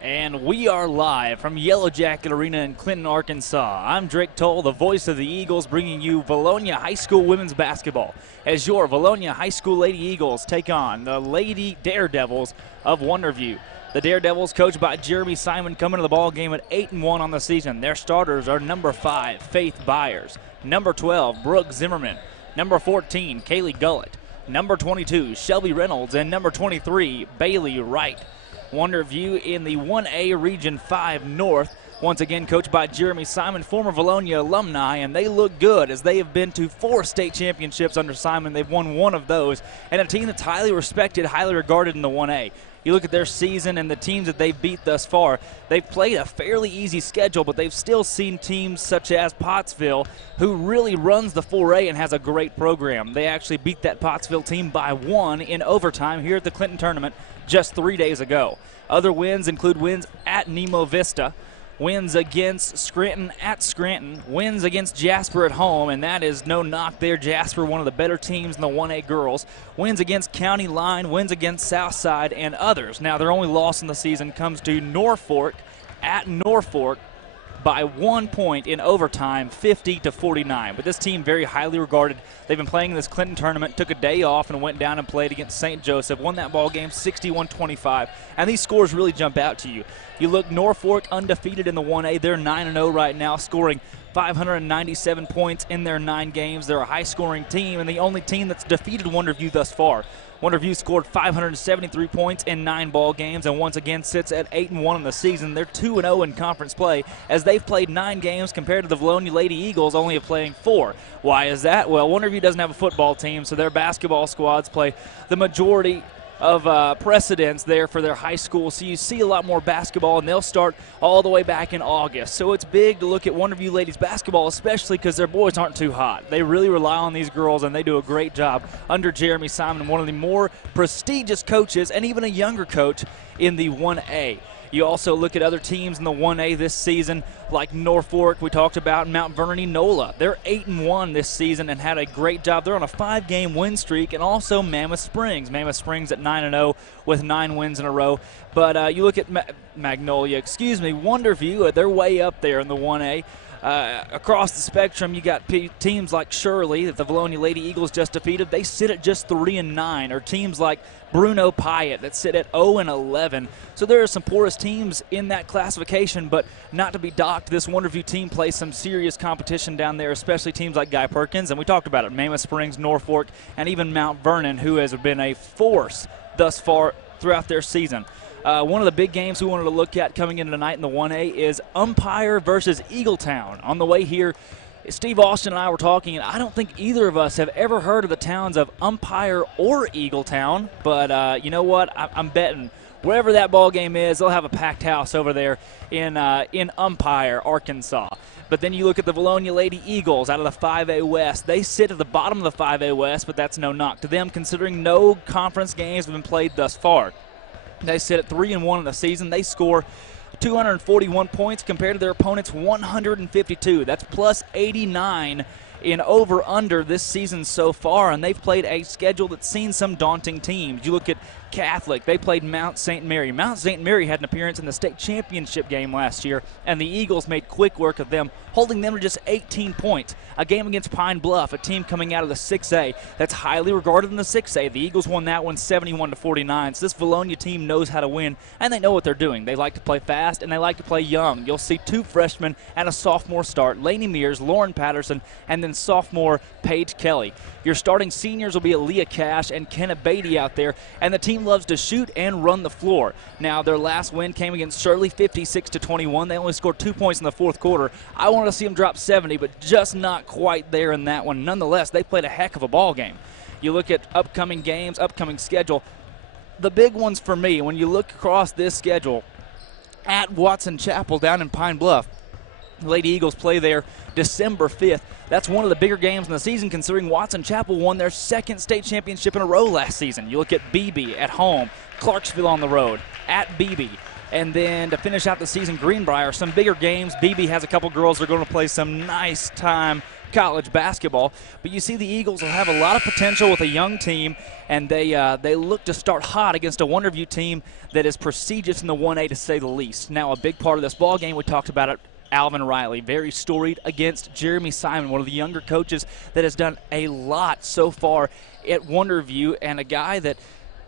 And we are live from Yellow Jacket Arena in Clinton, Arkansas. I'm Drake Toll, the voice of the Eagles, bringing you Vilonia High School women's basketball as your Vilonia High School Lady Eagles take on the Lady Daredevils of Wonderview. The Daredevils, coached by Jeremy Simon, come into the ball game at 8-1 on the season. Their starters are number 5, Faith Byers, number 12, Brooke Zimmerman, number 14, Kaylee Gullett, number 22, Shelby Reynolds, and number 23, Bailey Wright. Wonderview in the 1A Region 5 North, once again coached by Jeremy Simon, former Vilonia alumni, and they look good as they have been to 4 state championships under Simon. They've won 1 of those, and a team that's highly respected, highly regarded in the 1A. You look at their season and the teams that they've beat thus far, they've played a fairly easy schedule, but they've still seen teams such as Pottsville, who really runs the 4A and has a great program. They actually beat that Pottsville team by 1 in overtime here at the Clinton tournament just 3 days ago. Other wins include wins at Nemo Vista, wins against Scranton at Scranton, wins against Jasper at home, and that is no knock there. Jasper, one of the better teams in the 1A girls. Wins against County Line, wins against Southside, and others. Now, their only loss in the season comes to Norfolk at Norfolk by 1 point in overtime, 50-49. But this team, very highly regarded. They've been playing in this Clinton tournament, took a day off and went down and played against St. Joseph, won that ball game 61-25. And these scores really jump out to you. You look, Norfolk undefeated in the 1A. They're 9-0 right now, scoring 597 points in their 9 games. They're a high-scoring team and the only team that's defeated Wonderview thus far. Wonderview scored 573 points in 9 ball games and once again sits at 8-1 in the season. They're 2-0 in conference play as they've played 9 games compared to the Vilonia Lady Eagles only playing 4. Why is that? Well, Wonderview doesn't have a football team, so their basketball squads play the majority of precedence there for their high school. So you see a lot more basketball, and they'll start all the way back in August. So it's big to look at Wonderview ladies basketball, especially because their boys aren't too hot. They really rely on these girls, and they do a great job under Jeremy Simon, one of the more prestigious coaches and even a younger coach in the 1A. You also look at other teams in the 1A this season, like Norfolk, we talked about, and Mount Vernon Enola. They're 8-1 this season and had a great job. They're on a 5-game win streak, and also Mammoth Springs. Mammoth Springs at 9-0 with 9 wins in a row. But you look at Wonderview, they're way up there in the 1A. Across the spectrum, you got teams like Shirley that the Vilonia Lady Eagles just defeated. They sit at just 3-9, or teams like Bruno Pyatt that sit at 0-11. So there are some porous teams in that classification, but not to be docked. This Wonderview team plays some serious competition down there, especially teams like Guy Perkins, and we talked about it, Mammoth Springs, Norfolk, and even Mount Vernon, who has been a force thus far throughout their season. One of the big games we wanted to look at coming into tonight in the 1A is Umpire versus Eagletown. On the way here, Steve Austin and I were talking, and I don't think either of us have ever heard of the towns of Umpire or Eagletown. But you know what? I'm betting wherever that ball game is, they'll have a packed house over there in Umpire, Arkansas. But then you look at the Vilonia Lady Eagles out of the 5A West. They sit at the bottom of the 5A West, but that's no knock to them considering no conference games have been played thus far. They sit at 3-1 in the season. They score 241 points compared to their opponents' 152. That's plus 89 in over-under this season so far, and they've played a schedule that's seen some daunting teams. You look at Catholic, they played Mount St. Mary. Mount St. Mary had an appearance in the state championship game last year, and the Eagles made quick work of them, holding them to just 18 points. A game against Pine Bluff, a team coming out of the 6A that's highly regarded in the 6A. The Eagles won that one 71-49. So this Vilonia team knows how to win, and they know what they're doing. They like to play fast, and they like to play young. You'll see 2 freshmen and a sophomore start, Lainey Mears, Lauren Patterson, and then sophomore Paige Kelly. Your starting seniors will be Aaliyah Cash and Kenna Beatty out there, and the team loves to shoot and run the floor. Now, their last win came against Shirley, 56-21. They only scored 2 points in the fourth quarter. I wanted to see them drop 70, but just not quite there in that one. Nonetheless, they played a heck of a ball game. You look at upcoming games, upcoming schedule. The big ones for me, when you look across this schedule, at Watson Chapel down in Pine Bluff, the Lady Eagles play there December 5th. That's one of the bigger games in the season considering Watson Chapel won their 2nd state championship in a row last season. You look at BB at home, Clarksville on the road, at BB. And then to finish out the season, Greenbrier, some bigger games. BB has a couple girls that are going to play some nice time college basketball. But you see the Eagles will have a lot of potential with a young team, and they look to start hot against a Wonderview team that is prestigious in the 1A to say the least. Now, a big part of this ball game, we talked about it, Alvin Riley, very storied against Jeremy Simon, one of the younger coaches that has done a lot so far at Wonderview, and a guy that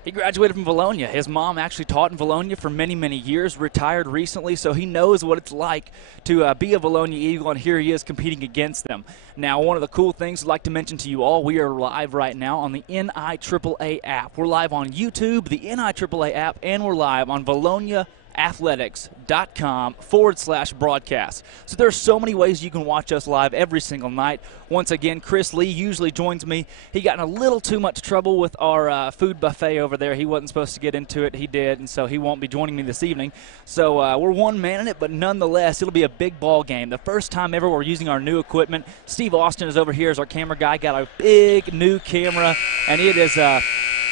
he graduated from Vilonia. His mom actually taught in Vilonia for many, many years, retired recently, so he knows what it's like to be a Vilonia Eagle, and here he is competing against them. Now, one of the cool things I'd like to mention to you all, we are live right now on the NIAAA app. We're live on YouTube, the NIAAA app, and we're live on ViloniaAthletics.com/broadcast. So there's so many ways you can watch us live every single night. Once again, Chris Lee usually joins me. He got in a little too much trouble with our food buffet over there. He wasn't supposed to get into it. He did, and so he won't be joining me this evening. So we're one man in it, but nonetheless, it'll be a big ball game. The first time ever we're using our new equipment. Steve Austin is over here as our camera guy. Got a big new camera, and it is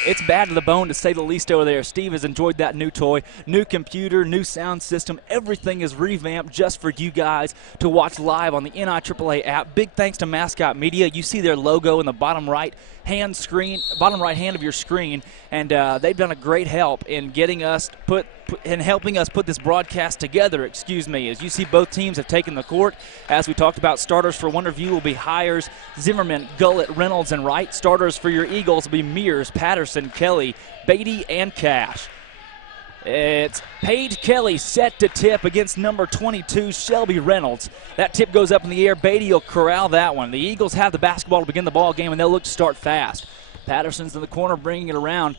it's bad to the bone, to say the least, over there. Steve has enjoyed that new toy, new computer, new sound system. Everything is revamped just for you guys to watch live on the NIAAA app. Big thanks to Mascot Media. You see their logo in the bottom right hand of your screen, and they've done a great help in getting us helping us put this broadcast together. As you see, both teams have taken the court. As we talked about, starters for Wonderview will be Hires, Zimmerman, Gullett, Reynolds, and Wright. Starters for your Eagles will be Mears, Patterson, Kelly, Beatty, and Cash. It's Paige Kelly set to tip against number 22, Shelby Reynolds. That tip goes up in the air. Beatty will corral that one. The Eagles have the basketball to begin the ball game, and they'll look to start fast. Patterson's in the corner, bringing it around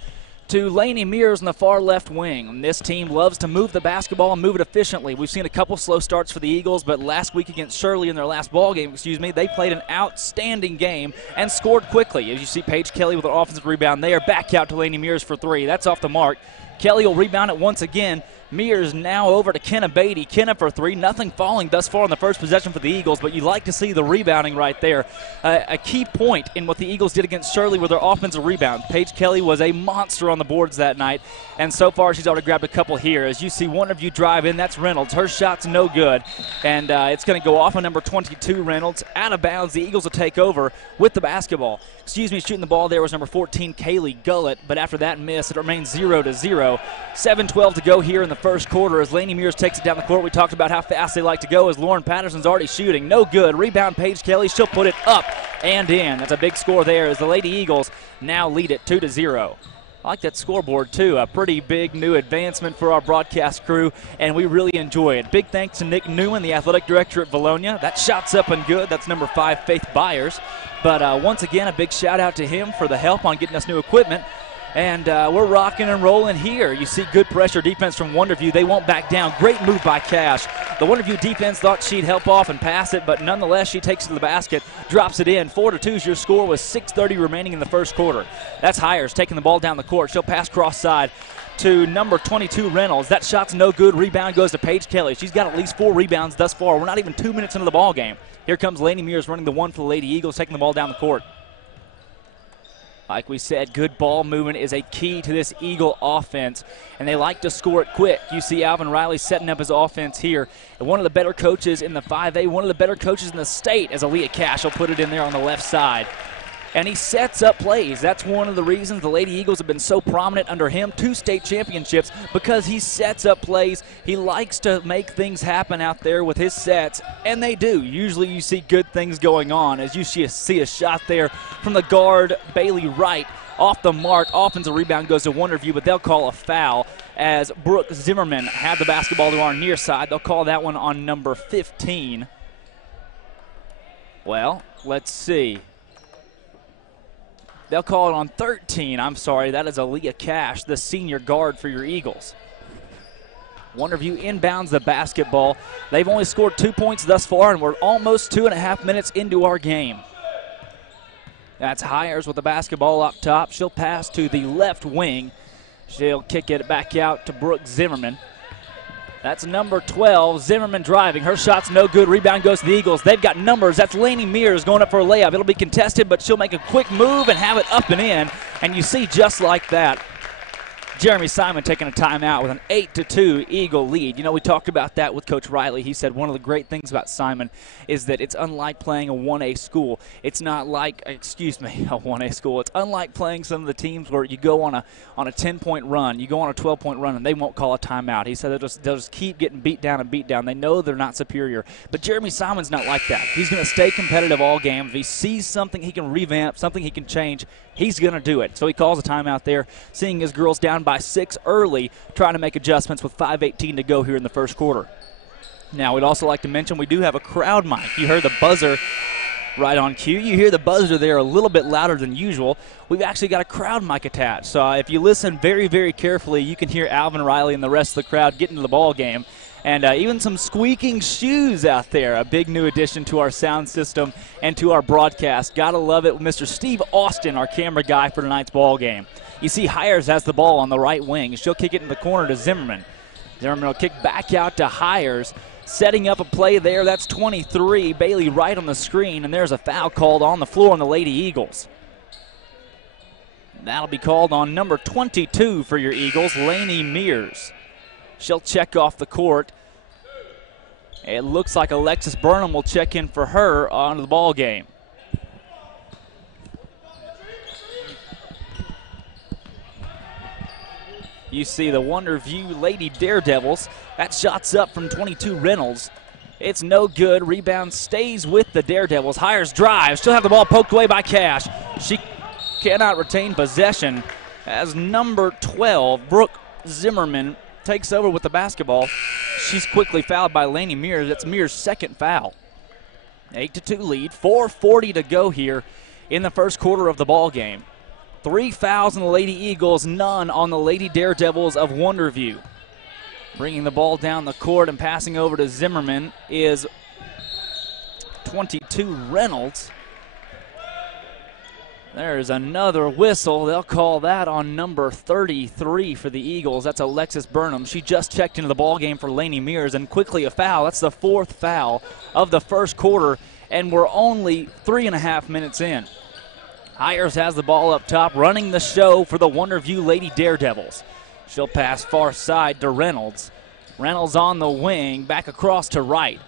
to Laney Mears in the far left wing. And this team loves to move the basketball and move it efficiently. We've seen a couple slow starts for the Eagles, but last week against Shirley in their last ball game, they played an outstanding game and scored quickly. As you see, Paige Kelly with an offensive rebound there. Back out to Laney Mears for three. That's off the mark. Kelly will rebound it once again. Mears now over to Kenna Beatty. Kenna for three. Nothing falling thus far in the first possession for the Eagles, but you like to see the rebounding right there. A key point in what the Eagles did against Shirley were their offensive rebounds. Paige Kelly was a monster on the boards that night, and so far she's already grabbed a couple here. As you see, Wonderview drive in. That's Reynolds. Her shot's no good, and it's going to go off on number 22, Reynolds. Out of bounds. The Eagles will take over with the basketball. Shooting the ball there was number 14, Kaylee Gullett, but after that miss, it remains 0-0. 7:12 to go here in the first quarter as Laney Mears takes it down the court. We talked about how fast they like to go as Lauren Patterson's already shooting. No good. Rebound, Paige Kelly. She'll put it up and in. That's a big score there as the Lady Eagles now lead it 2-0. I like that scoreboard, too. A pretty big new advancement for our broadcast crew, and we really enjoy it. Big thanks to Nick Newman, the athletic director at Vilonia. That shot's up and good. That's number 5, Faith Byers. But once again, a big shout-out to him for the help on getting us new equipment. And we're rocking and rolling here. You see good pressure defense from Wonderview. They won't back down. Great move by Cash. The Wonderview defense thought she'd help off and pass it, but nonetheless, she takes it to the basket, drops it in. 4-2 is your score with 6:30 remaining in the first quarter. That's Hires taking the ball down the court. She'll pass cross side to number 22, Reynolds. That shot's no good. Rebound goes to Paige Kelly. She's got at least 4 rebounds thus far. We're not even 2 minutes into the ball game. Here comes Laney Mears running the one for the Lady Eagles, taking the ball down the court. Like we said, good ball movement is a key to this Eagle offense, and they like to score it quick. You see Alvin Riley setting up his offense here. And one of the better coaches in the 5A, one of the better coaches in the state, as Aaliyah Cash will put it in there on the left side. And he sets up plays. That's one of the reasons the Lady Eagles have been so prominent under him. 2 state championships, because he sets up plays. He likes to make things happen out there with his sets, and they do. Usually you see good things going on. As you see a shot there from the guard, Bailey Wright, off the mark. Offensive rebound goes to Wonderview, but they'll call a foul as Brooke Zimmerman had the basketball to our near side. They'll call that one on number 15. Well, let's see. They'll call it on 13. I'm sorry, that is Aaliyah Cash, the senior guard for your Eagles. Wonderview inbounds the basketball. They've only scored 2 points thus far, and we're almost 2.5 minutes into our game. That's Hires with the basketball up top. She'll pass to the left wing. She'll kick it back out to Brooke Zimmerman. That's number 12, Zimmerman driving. Her shot's no good. Rebound goes to the Eagles. They've got numbers. That's Laney Mears going up for a layup. It'll be contested, but she'll make a quick move and have it up and in. And you see just like that, Jeremy Simon taking a timeout with an 8-2 Eagle lead. You know, we talked about that with Coach Riley. He said one of the great things about Simon is that it's unlike playing a 1A school. It's not like, a 1A school. It's unlike playing some of the teams where you go on a 10-point run, you go on a 12-point run, and they won't call a timeout. He said they'll just keep getting beat down and beat down. They know they're not superior. But Jeremy Simon's not like that. He's going to stay competitive all game. If he sees something he can revamp, something he can change, he's going to do it. So he calls a timeout there, seeing his girls down by 6 early, trying to make adjustments with 5:18 to go here in the first quarter. Now, we'd also like to mention we do have a crowd mic. You heard the buzzer right on cue. You hear the buzzer there a little bit louder than usual. We've actually got a crowd mic attached. So if you listen very, very carefully, you can hear Alvin Riley and the rest of the crowd get into the ball game. And even some squeaking shoes out there, a big new addition to our sound system and to our broadcast. Gotta love it with Mr. Steve Austin, our camera guy for tonight's ball game. You see Hires has the ball on the right wing. She'll kick it in the corner to Zimmerman. Zimmerman will kick back out to Hires. Setting up a play there, that's 23. Bailey right on the screen, and there's a foul called on the floor on the Lady Eagles. That'll be called on number 22 for your Eagles, Lainey Mears. She'll check off the court. It looks like Alexis Burnham will check in for her onto the ball game. You see the Wonderview Lady Daredevils. That shot's up from 22 Reynolds. It's no good. Rebound stays with the Daredevils. Hires drives. She'll have the ball poked away by Cash. She cannot retain possession as number 12, Brooke Zimmerman, takes over with the basketball. She's quickly fouled by Lainey Mears. That's Mears' second foul. 8-2 lead. 4:40 to go here in the first quarter of the ball game. 3 fouls on the Lady Eagles, none on the Lady Daredevils of Wonderview. Bringing the ball down the court and passing over to Zimmerman is 22 Reynolds. There's another whistle. They'll call that on number 33 for the Eagles. That's Alexis Burnham. She just checked into the ball game for Lainey Mears, and quickly a foul. That's the 4th foul of the first quarter, and we're only 3.5 minutes in. Hires has the ball up top, running the show for the Wonderview Lady Daredevils. She'll pass far side to Reynolds. Reynolds on the wing, back across to Wright.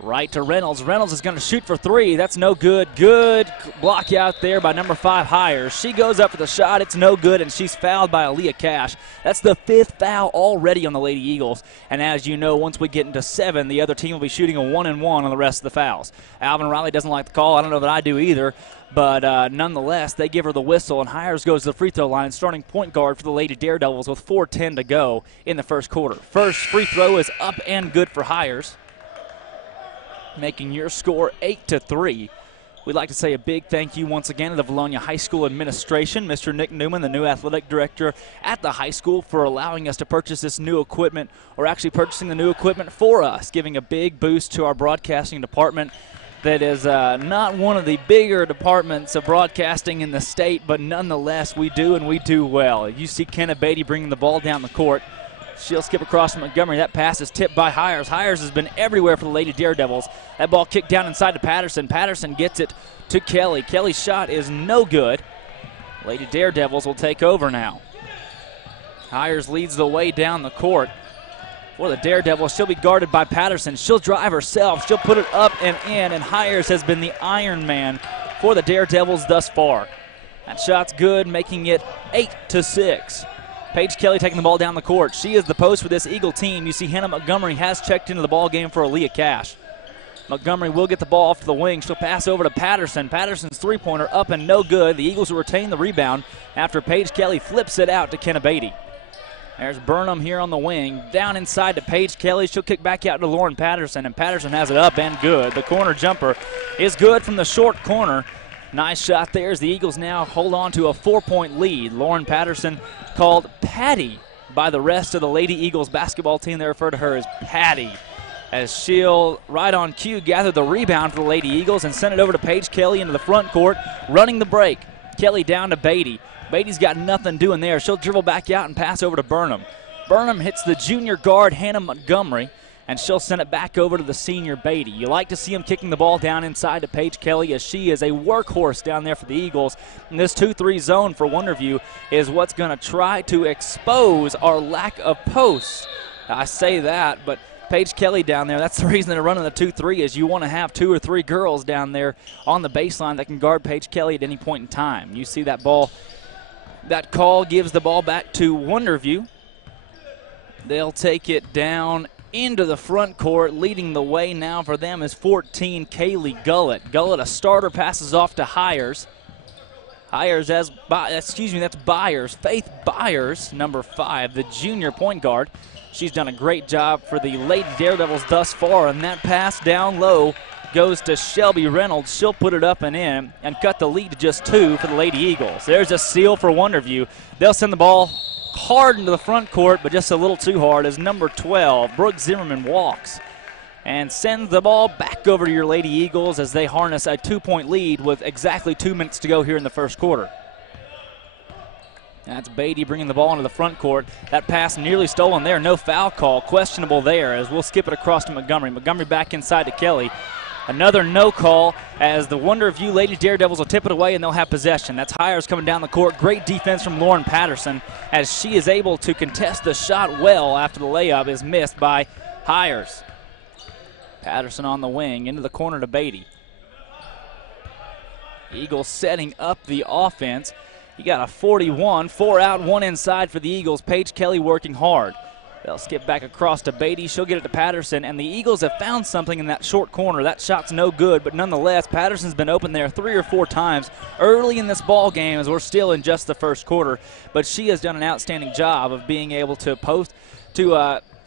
Right to Reynolds. Reynolds is going to shoot for 3. That's no good. Good block out there by number 5, Hires. She goes up for the shot. It's no good, and she's fouled by Aaliyah Cash. That's the 5th foul already on the Lady Eagles. And as you know, once we get into 7, the other team will be shooting a 1-and-1 on the rest of the fouls. Alvin Riley doesn't like the call. I don't know that I do either. But nonetheless, they give her the whistle, and Hires goes to the free throw line, starting point guard for the Lady Daredevils with 4:10 to go in the first quarter. First free throw is up and good for Hires, making your score 8-3. We'd like to say a big thank you once again to the Vilonia High School administration, Mr. Nick Newman, the new athletic director at the high school, for allowing us to purchase this new equipment, or actually purchasing the new equipment for us, giving a big boost to our broadcasting department. That is not one of the bigger departments of broadcasting in the state, but nonetheless, we do, and we do well. You see Kenna Beatty bringing the ball down the court. She'll skip across to Montgomery. That pass is tipped by Hires. Hires has been everywhere for the Lady Daredevils. That ball kicked down inside to Patterson. Patterson gets it to Kelly. Kelly's shot is no good. Lady Daredevils will take over now. Hires leads the way down the court. For the Daredevils, she'll be guarded by Patterson. She'll drive herself. She'll put it up and in, and Hires has been the Iron Man for the Daredevils thus far. That shot's good, making it 8-6. Paige Kelly taking the ball down the court. She is the post for this Eagle team. You see Hannah Montgomery has checked into the ball game for Aaliyah Cash. Montgomery will get the ball off to the wing. She'll pass over to Patterson. Patterson's three-pointer up and no good. The Eagles will retain the rebound after Paige Kelly flips it out to Kenna Beatty. There's Burnham here on the wing. Down inside to Paige Kelly. She'll kick back out to Lauren Patterson, and Patterson has it up and good. The corner jumper is good from the short corner. Nice shot there as the Eagles now hold on to a 4-point lead. Lauren Patterson called Patty by the rest of the Lady Eagles basketball team. They refer to her as Patty, as she'll, right on cue, gather the rebound for the Lady Eagles and send it over to Paige Kelly into the front court, running the break. Kelly down to Beatty. Beatty's got nothing doing there. She'll dribble back out and pass over to Burnham. Burnham hits the junior guard, Hannah Montgomery, and she'll send it back over to the senior Beatty. You like to see him kicking the ball down inside to Paige Kelly, as she is a workhorse down there for the Eagles. And this 2-3 zone for Wonderview is what's going to try to expose our lack of posts. I say that, but Paige Kelly down there, that's the reason they're running the 2-3, is you want to have 2 or 3 girls down there on the baseline that can guard Paige Kelly at any point in time. You see that ball, that call gives the ball back to Wonderview. They'll take it down into the front court. Leading the way now for them is 14, Kaylee Gullett. Gullett, a starter, passes off to Hyers. Hyers, that's Byers. Faith Byers, number 5, the junior point guard. She's done a great job for the Lady Daredevils thus far, and that pass down low goes to Shelby Reynolds. She'll put it up and in and cut the lead to just 2 for the Lady Eagles. There's a steal for Wonderview. They'll send the ball hard into the front court, but just a little too hard, as number 12, Brooke Zimmerman, walks and sends the ball back over to your Lady Eagles as they harness a 2-point lead with exactly 2 minutes to go here in the first quarter. That's Beatty bringing the ball into the front court. That pass nearly stolen there. No foul call. Questionable there, as we'll skip it across to Montgomery. Montgomery back inside to Kelly. Another no call, as the Wonderview Lady Daredevils will tip it away and they'll have possession. That's Hyers coming down the court. Great defense from Lauren Patterson, as she is able to contest the shot well after the layup is missed by Hyers. Patterson on the wing into the corner to Beatty. Eagles setting up the offense. You got a 41, 4 out, 1 inside for the Eagles. Paige Kelly working hard. They'll skip back across to Beatty. She'll get it to Patterson, and the Eagles have found something in that short corner. That shot's no good, but nonetheless, Patterson's been open there 3 or 4 times early in this ball game, as we're still in just the first quarter. But she has done an outstanding job of being able to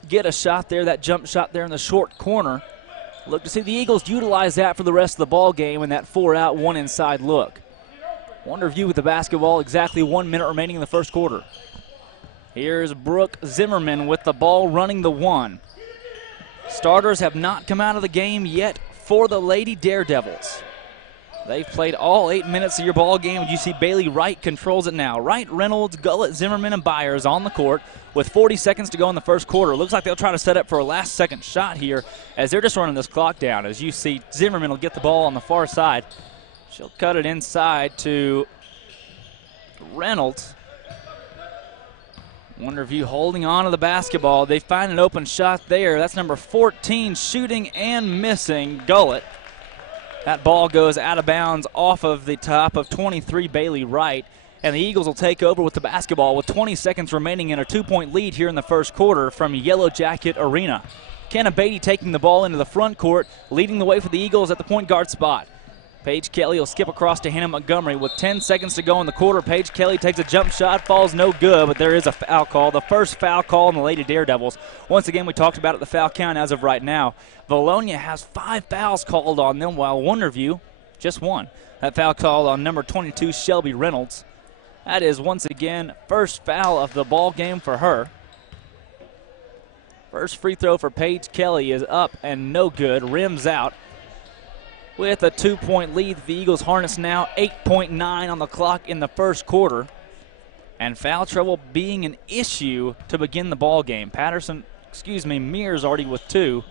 get a shot there, that jump shot there in the short corner. Look to see the Eagles utilize that for the rest of the ball game, and that 4 out, 1 inside look. Wonderview with the basketball, exactly 1 minute remaining in the first quarter. Here's Brooke Zimmerman with the ball running the 1. Starters have not come out of the game yet for the Lady Daredevils. They've played all 8 minutes of your ball game. You see Bailey Wright controls it now. Wright, Reynolds, Gullett, Zimmerman, and Byers on the court with 40 seconds to go in the first quarter. Looks like they'll try to set up for a last-second shot here, as they're just running this clock down. As you see, Zimmerman will get the ball on the far side. She'll cut it inside to Reynolds. Wonderview holding on to the basketball. They find an open shot there. That's number 14, shooting and missing, Gullett. That ball goes out of bounds off of the top of 23, Bailey Wright. And the Eagles will take over with the basketball with 20 seconds remaining in a 2-point lead here in the first quarter from Yellow Jacket Arena. Kenna Beatty taking the ball into the front court, leading the way for the Eagles at the point guard spot. Paige Kelly will skip across to Hannah Montgomery with 10 seconds to go in the quarter. Paige Kelly takes a jump shot, falls no good, but there is a foul call. The first foul call on the Lady Daredevils. Once again, we talked about it, the foul count as of right now. Vilonia has 5 fouls called on them, while Wonderview just 1. That foul called on number 22, Shelby Reynolds. That is, once again, first foul of the ball game for her. First free throw for Paige Kelly is up and no good, rims out. With a 2-point lead, the Eagles harness now 8.9 on the clock in the first quarter. And foul trouble being an issue to begin the ball game. Mears already with 2.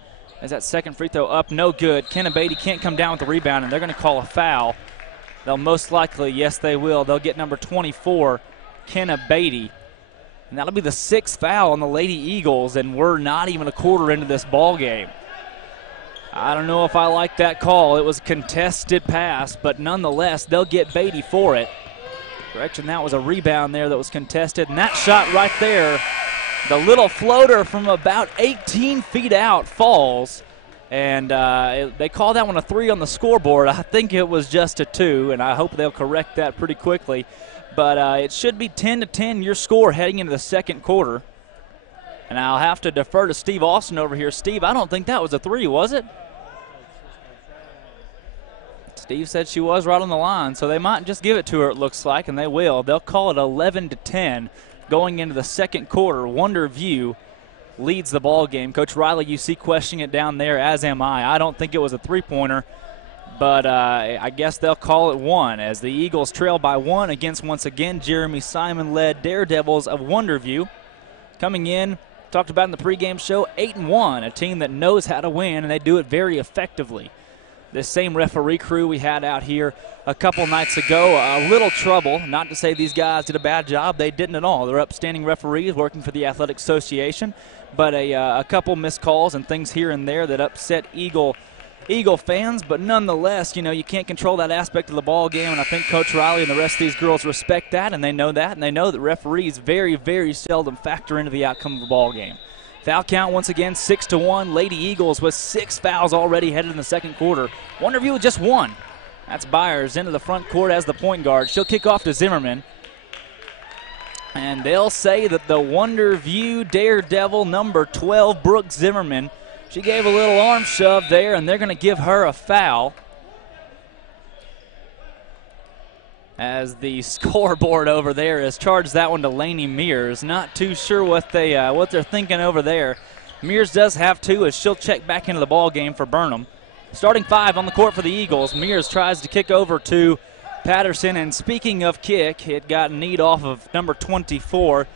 As that second free throw up, no good. Kenna Beatty can't come down with the rebound, and they're going to call a foul. They'll most likely, yes they will, they'll get number 24, Kenna Beatty. And that'll be the 6th foul on the Lady Eagles, and we're not even a quarter into this ball game. I don't know if I like that call. It was a contested pass, but nonetheless, they'll get Beatty for it. Correction, that was a rebound there that was contested. And that shot right there, the little floater from about 18 feet out falls. And they call that one a 3 on the scoreboard. I think it was just a 2, and I hope they'll correct that pretty quickly. But it should be 10-10 your score heading into the second quarter. And I'll have to defer to Steve Austin over here. Steve, I don't think that was a 3, was it? Steve said she was right on the line, so they might just give it to her, it looks like, and they will. They'll call it 11-10 going into the second quarter. Wonderview leads the ball game. Coach Riley, you see questioning it down there, as am I. I don't think it was a three-pointer, but I guess they'll call it 1 as the Eagles trail by 1 against, once again, Jeremy Simon-led Daredevils of Wonderview. Coming in talked about in the pregame show, 8-1, a team that knows how to win, and they do it very effectively. This same referee crew we had out here a couple nights ago, a little trouble. Not to say these guys did a bad job. They didn't at all. They're upstanding referees working for the Athletic Association, but a couple missed calls and things here and there that upset Eagle fans. But nonetheless, you can't control that aspect of the ball game, and I think Coach Riley and the rest of these girls respect that, and they know that, and they know that referees very, very seldom factor into the outcome of the ball game. Foul count once again 6-1. Lady Eagles with 6 fouls already headed in the second quarter. Wonderview with just 1. That's Byers into the front court as the point guard. She'll kick off to Zimmerman. And they'll say that the Wonderview Daredevil number 12, Brooke Zimmerman, she gave a little arm shove there, and they're going to give her a foul. As the scoreboard over there has charged that one to Lainey Mears. Not too sure what they're thinking over there. Mears does have 2 as she'll check back into the ball game for Burnham. Starting 5 on the court for the Eagles. Mears tries to kick over to Patterson, and speaking of kick, it got kneed off of number 24.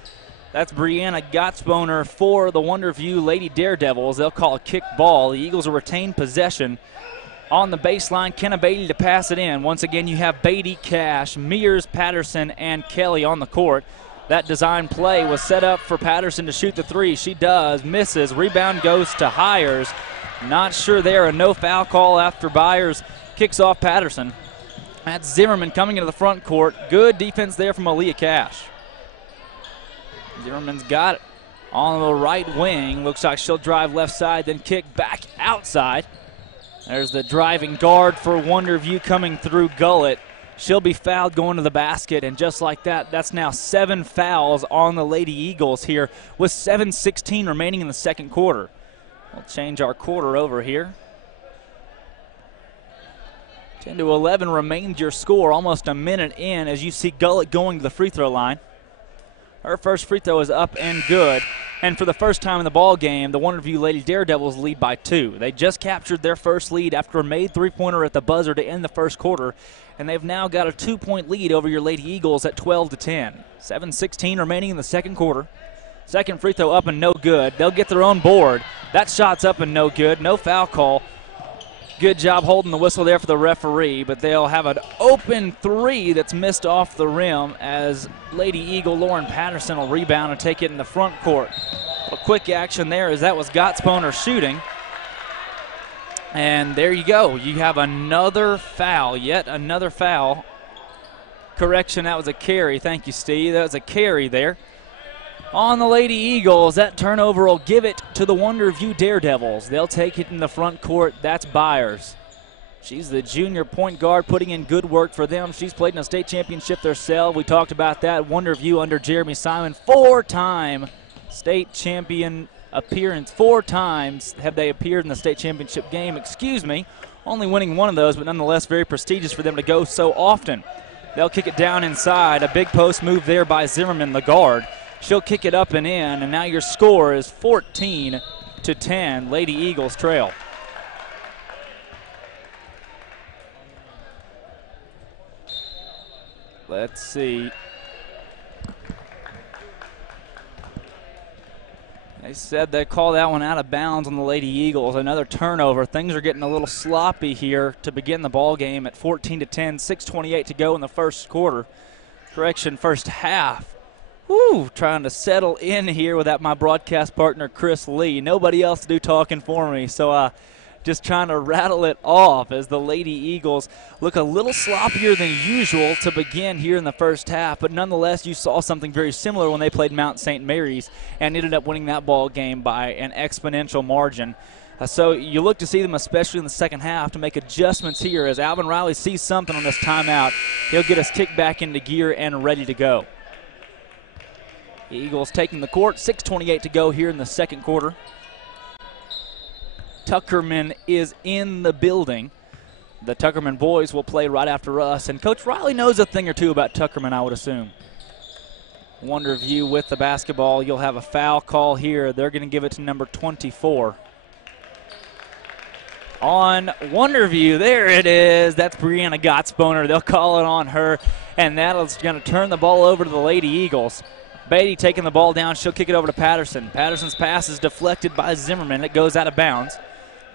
That's Brianna Gottsboner for the Wonderview Lady Daredevils. They'll call a kick ball. The Eagles will retain possession. On the baseline, Kenna Beatty to pass it in. Once again, you have Beatty, Cash, Mears, Patterson, and Kelly on the court. That design play was set up for Patterson to shoot the 3. She does, misses. Rebound goes to Hires. Not sure there. A no foul call after Byers kicks off Patterson. That's Zimmerman coming into the front court. Good defense there from Aaliyah Cash. Zimmerman's got it on the right wing. Looks like she'll drive left side, then kick back outside. There's the driving guard for Wonderview coming through Gullett. She'll be fouled going to the basket, and just like that, that's now 7 fouls on the Lady Eagles here with 7:16 remaining in the second quarter. We'll change our quarter over here. 10-11 remains your score, almost a minute in as you see Gullett going to the free throw line. Her first free throw is up and good. And for the first time in the ball game, the Wonderview Lady Daredevils lead by 2. They just captured their first lead after a made three-pointer at the buzzer to end the first quarter, and they've now got a 2-point lead over your Lady Eagles at 12-10. 7:16 remaining in the second quarter. Second free throw up and no good. They'll get their own board. That shot's up and no good. No foul call. Good job holding the whistle there for the referee, but they'll have an open 3 that's missed off the rim as Lady Eagle Lauren Patterson will rebound and take it in the front court. A quick action there as that was Gottsboner shooting. And there you go. You have another foul, yet another foul. Correction, that was a carry. Thank you, Steve. That was a carry there. On the Lady Eagles, that turnover will give it to the Wonderview Daredevils. They'll take it in the front court. That's Byers. She's the junior point guard putting in good work for them. She's played in a state championship herself. We talked about that. Wonderview under Jeremy Simon, 4-time state champion appearance. 4 times have they appeared in the state championship game. Only winning 1 of those, but nonetheless very prestigious for them to go so often. They'll kick it down inside. A big post move there by Zimmerman, the guard. She'll kick it up and in, and now your score is 14-10. Lady Eagles trail. Let's see. They said they call that one out of bounds on the Lady Eagles. Another turnover. Things are getting a little sloppy here to begin the ball game at 14-10. 6:28 to go in the first quarter. Correction, first half. Trying to settle in here without my broadcast partner, Chris Lee. Nobody else to do talking for me, so just trying to rattle it off as the Lady Eagles look a little sloppier than usual to begin here in the first half, but nonetheless, you saw something very similar when they played Mount St. Mary's and ended up winning that ball game by an exponential margin. So you look to see them, especially in the second half, to make adjustments here as Alvin Riley sees something on this timeout. He'll get us kicked back into gear and ready to go. Eagles taking the court, 6:28 to go here in the second quarter. Tuckerman is in the building. The Tuckerman boys will play right after us, and Coach Riley knows a thing or two about Tuckerman, I would assume. Wonderview with the basketball. You'll have a foul call here. They're going to give it to number 24. On Wonderview, there it is. That's Brianna Gottsboner. They'll call it on her, and that is going to turn the ball over to the Lady Eagles. Beatty taking the ball down. She'll kick it over to Patterson. Patterson's pass is deflected by Zimmerman. It goes out of bounds.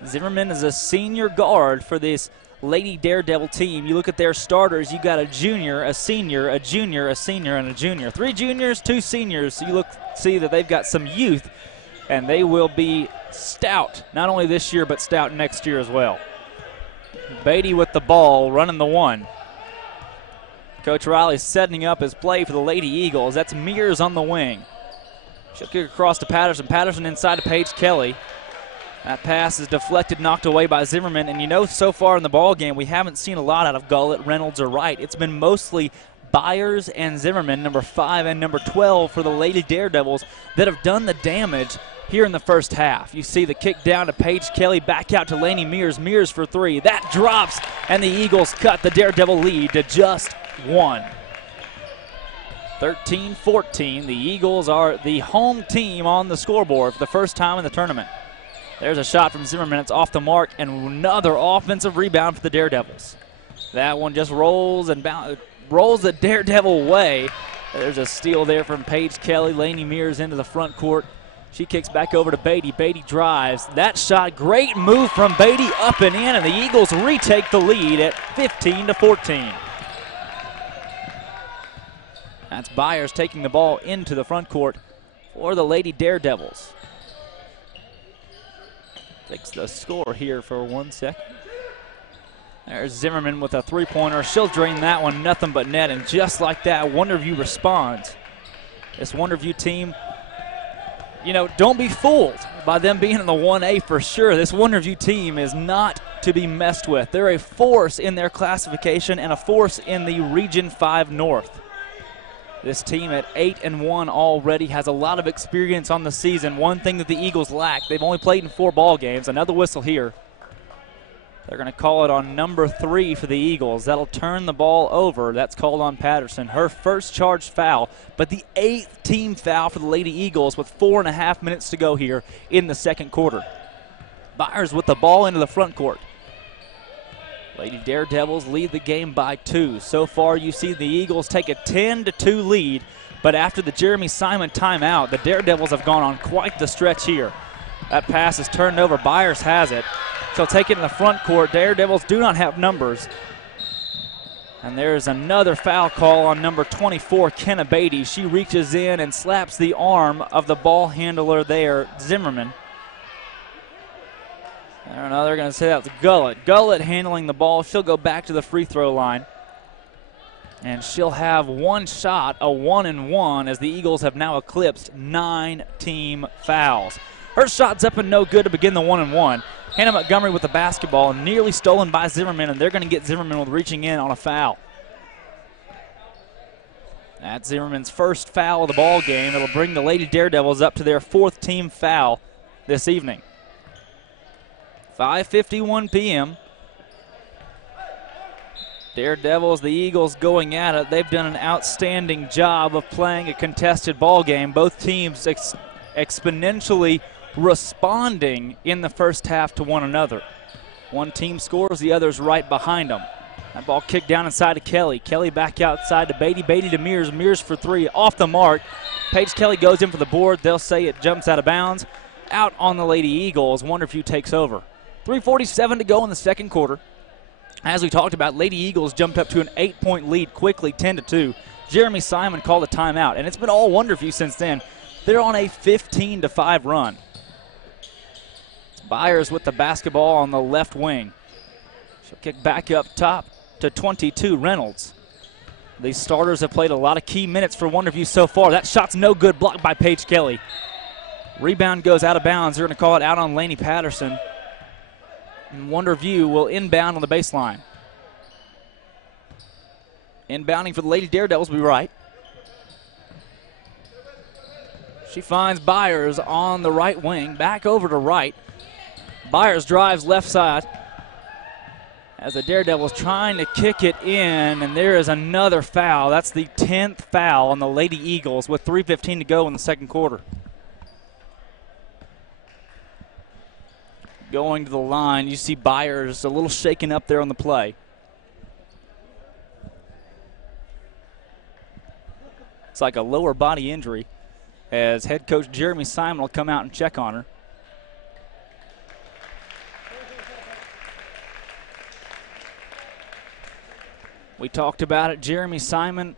Zimmerman is a senior guard for this Lady Daredevil team. You look at their starters, you got a junior, a senior, a junior, a senior, and a junior. 3 juniors, 2 seniors. So you see that they've got some youth, and they will be stout, not only this year, but stout next year as well. Beatty with the ball, running the 1. Coach Riley's setting up his play for the Lady Eagles. That's Mears on the wing. She'll kick across to Patterson. Patterson inside to Paige Kelly. That pass is deflected, knocked away by Zimmerman. And you know, so far in the ball game, we haven't seen a lot out of Gullett, Reynolds, or Wright. It's been mostly Byers and Zimmerman, number 5 and number 12 for the Lady Daredevils, that have done the damage here in the first half. You see the kick down to Paige Kelly, back out to Laney Mears. Mears for 3. That drops, and the Eagles cut the Daredevil lead to just 1. 13-14. The Eagles are the home team on the scoreboard for the first time in the tournament. There's a shot from Zimmerman. It's off the mark, and another offensive rebound for the Daredevils. That one just rolls and rolls the Daredevil way. There's a steal there from Paige Kelly. Laney Mears into the front court. She kicks back over to Beatty. Beatty drives. That shot, great move from Beatty, up and in, and the Eagles retake the lead at 15-14. That's Byers taking the ball into the front court for the Lady Daredevils. Fix the score here for 1 second. There's Zimmerman with a 3-pointer. She'll drain that one, nothing but net, and just like that, Wonderview responds. This Wonderview team, you know, don't be fooled by them being in the 1A for sure. This Wonderview team is not to be messed with. They're a force in their classification and a force in the Region 5 North. This team at 8-1 already has a lot of experience on the season. One thing that the Eagles lack, they've only played in 4 ball games. Another whistle here. They're going to call it on number 3 for the Eagles. That'll turn the ball over. That's called on Patterson. Her first charged foul, but the 8th team foul for the Lady Eagles with 4.5 minutes to go here in the second quarter. Byers with the ball into the front court. Lady Daredevils lead the game by 2. So far, you see the Eagles take a 10-2 lead, but after the Jeremy Simon timeout, the Daredevils have gone on quite the stretch here. That pass is turned over. Byers has it. She'll take it in the front court. Daredevils do not have numbers. And there's another foul call on number 24, Kenna Beatty. She reaches in and slaps the arm of the ball handler there, Zimmerman. I don't know, they're going to say that's Gullett. Gullett handling the ball. She'll go back to the free throw line. And she'll have one shot, a 1-and-1, as the Eagles have now eclipsed 9 team fouls. Her shot's up and no good to begin the 1-and-1. Hannah Montgomery with the basketball, nearly stolen by Zimmerman, and they're going to get Zimmerman with reaching in on a foul. That's Zimmerman's first foul of the ball game. It'll bring the Lady Daredevils up to their 4th team foul this evening. 5:51 p.m. Daredevils, the Eagles going at it. They've done an outstanding job of playing a contested ball game. Both teams exponentially responding in the first half to one another. One team scores, the other's right behind them. That ball kicked down inside to Kelly. Kelly back outside to Beatty. Beatty to Mears. Mears for 3, off the mark. Paige Kelly goes in for the board. They'll say it jumps out of bounds. Out on the Lady Eagles. Wonderview takes over. 3:47 to go in the second quarter. As we talked about, Lady Eagles jumped up to an 8-point lead quickly, 10-2. Jeremy Simon called a timeout, and it's been all Wonderview since then. They're on a 15-5 run. Byers with the basketball on the left wing. She'll kick back up top to 22, Reynolds. These starters have played a lot of key minutes for Wonderview so far. That shot's no good, blocked by Paige Kelly. Rebound goes out of bounds. They're going to call it out on Laney Patterson. And Wonderview will inbound on the baseline. Inbounding for the Lady Daredevils will be right. She finds Byers on the right wing. Back over to right. Byers drives left side as the Daredevils trying to kick it in, and there is another foul. That's the 10th foul on the Lady Eagles with 3:15 to go in the second quarter. Going to the line, you see Byers a little shaken up there on the play. Looks like a lower body injury, as head coach Jeremy Simon will come out and check on her. We talked about it. Jeremy Simon,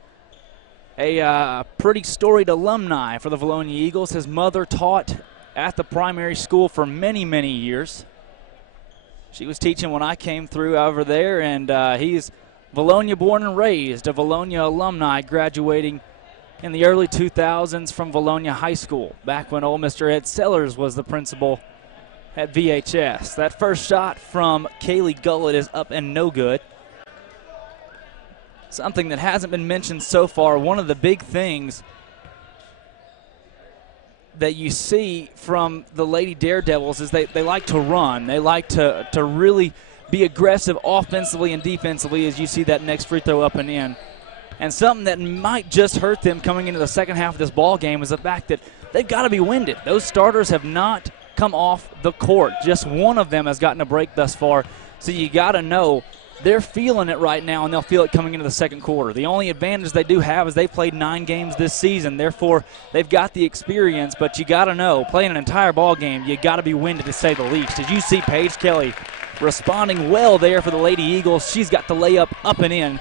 a pretty storied alumni for the Vilonia Eagles. His mother taught at the primary school for many, many years. She was teaching when I came through over there, and he's Vilonia born and raised, a Vilonia alumni, graduating in the early 2000s from Vilonia High School, back when old Mr. Ed Sellers was the principal at VHS. That first shot from Kaylee Gullett is up and no good. Something that hasn't been mentioned so far, one of the big things that you see from the Lady Daredevils is they like to run. They like to really be aggressive offensively and defensively, as you see that next free throw up and in. And something that might just hurt them coming into the second half of this ball game is the fact that they've got to be winded. Those starters have not come off the court. Just one of them has gotten a break thus far. So you got to know they're feeling it right now, and they'll feel it coming into the second quarter. The only advantage they do have is they've played 9 games this season. Therefore, they've got the experience, but you got to know, playing an entire ball game, you got to be winded to say the least. As you see Paige Kelly responding well there for the Lady Eagles. She's got the layup up and in,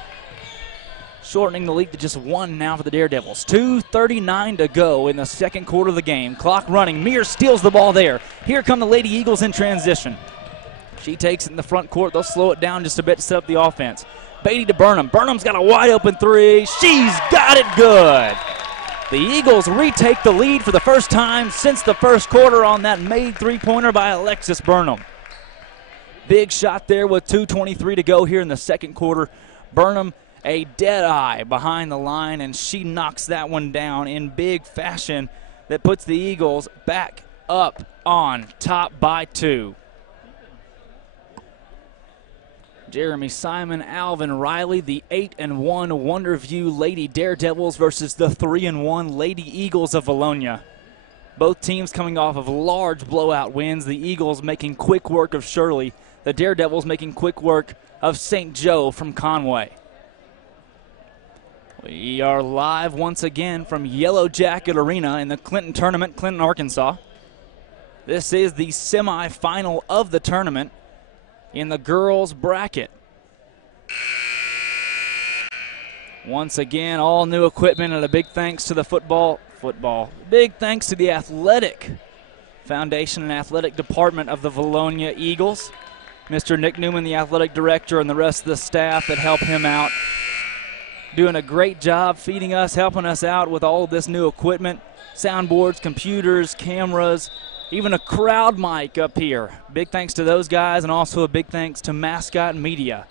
shortening the lead to just 1 now for the Daredevils. 2:39 to go in the second quarter of the game. Clock running. Mears steals the ball there. Here come the Lady Eagles in transition. She takes it in the front court. They'll slow it down just a bit to set up the offense. Beatty to Burnham. Burnham's got a wide open 3. She's got it good. The Eagles retake the lead for the first time since the first quarter on that made three-pointer by Alexis Burnham. Big shot there with 2:23 to go here in the second quarter. Burnham, a dead eye behind the line, and she knocks that one down in big fashion that puts the Eagles back up on top by 2. Jeremy Simon, Alvin Riley, the 8-1 Wonderview Lady Daredevils versus the 3-1 Lady Eagles of Vilonia. Both teams coming off of large blowout wins. The Eagles making quick work of Shirley. The Daredevils making quick work of St. Joe from Conway. We are live once again from Yellow Jacket Arena in the Clinton Tournament, Clinton, Arkansas. This is the semifinal of the tournament in the girls bracket. Once again, all new equipment, and a big thanks to the big thanks to the athletic foundation and athletic department of the Vilonia Eagles. Mr. Nick Newman, the athletic director, and the rest of the staff that help him out, doing a great job feeding us, helping us out with all of this new equipment, soundboards, computers, cameras, even a crowd mic up here. Big thanks to those guys, and also a big thanks to Mascot Media.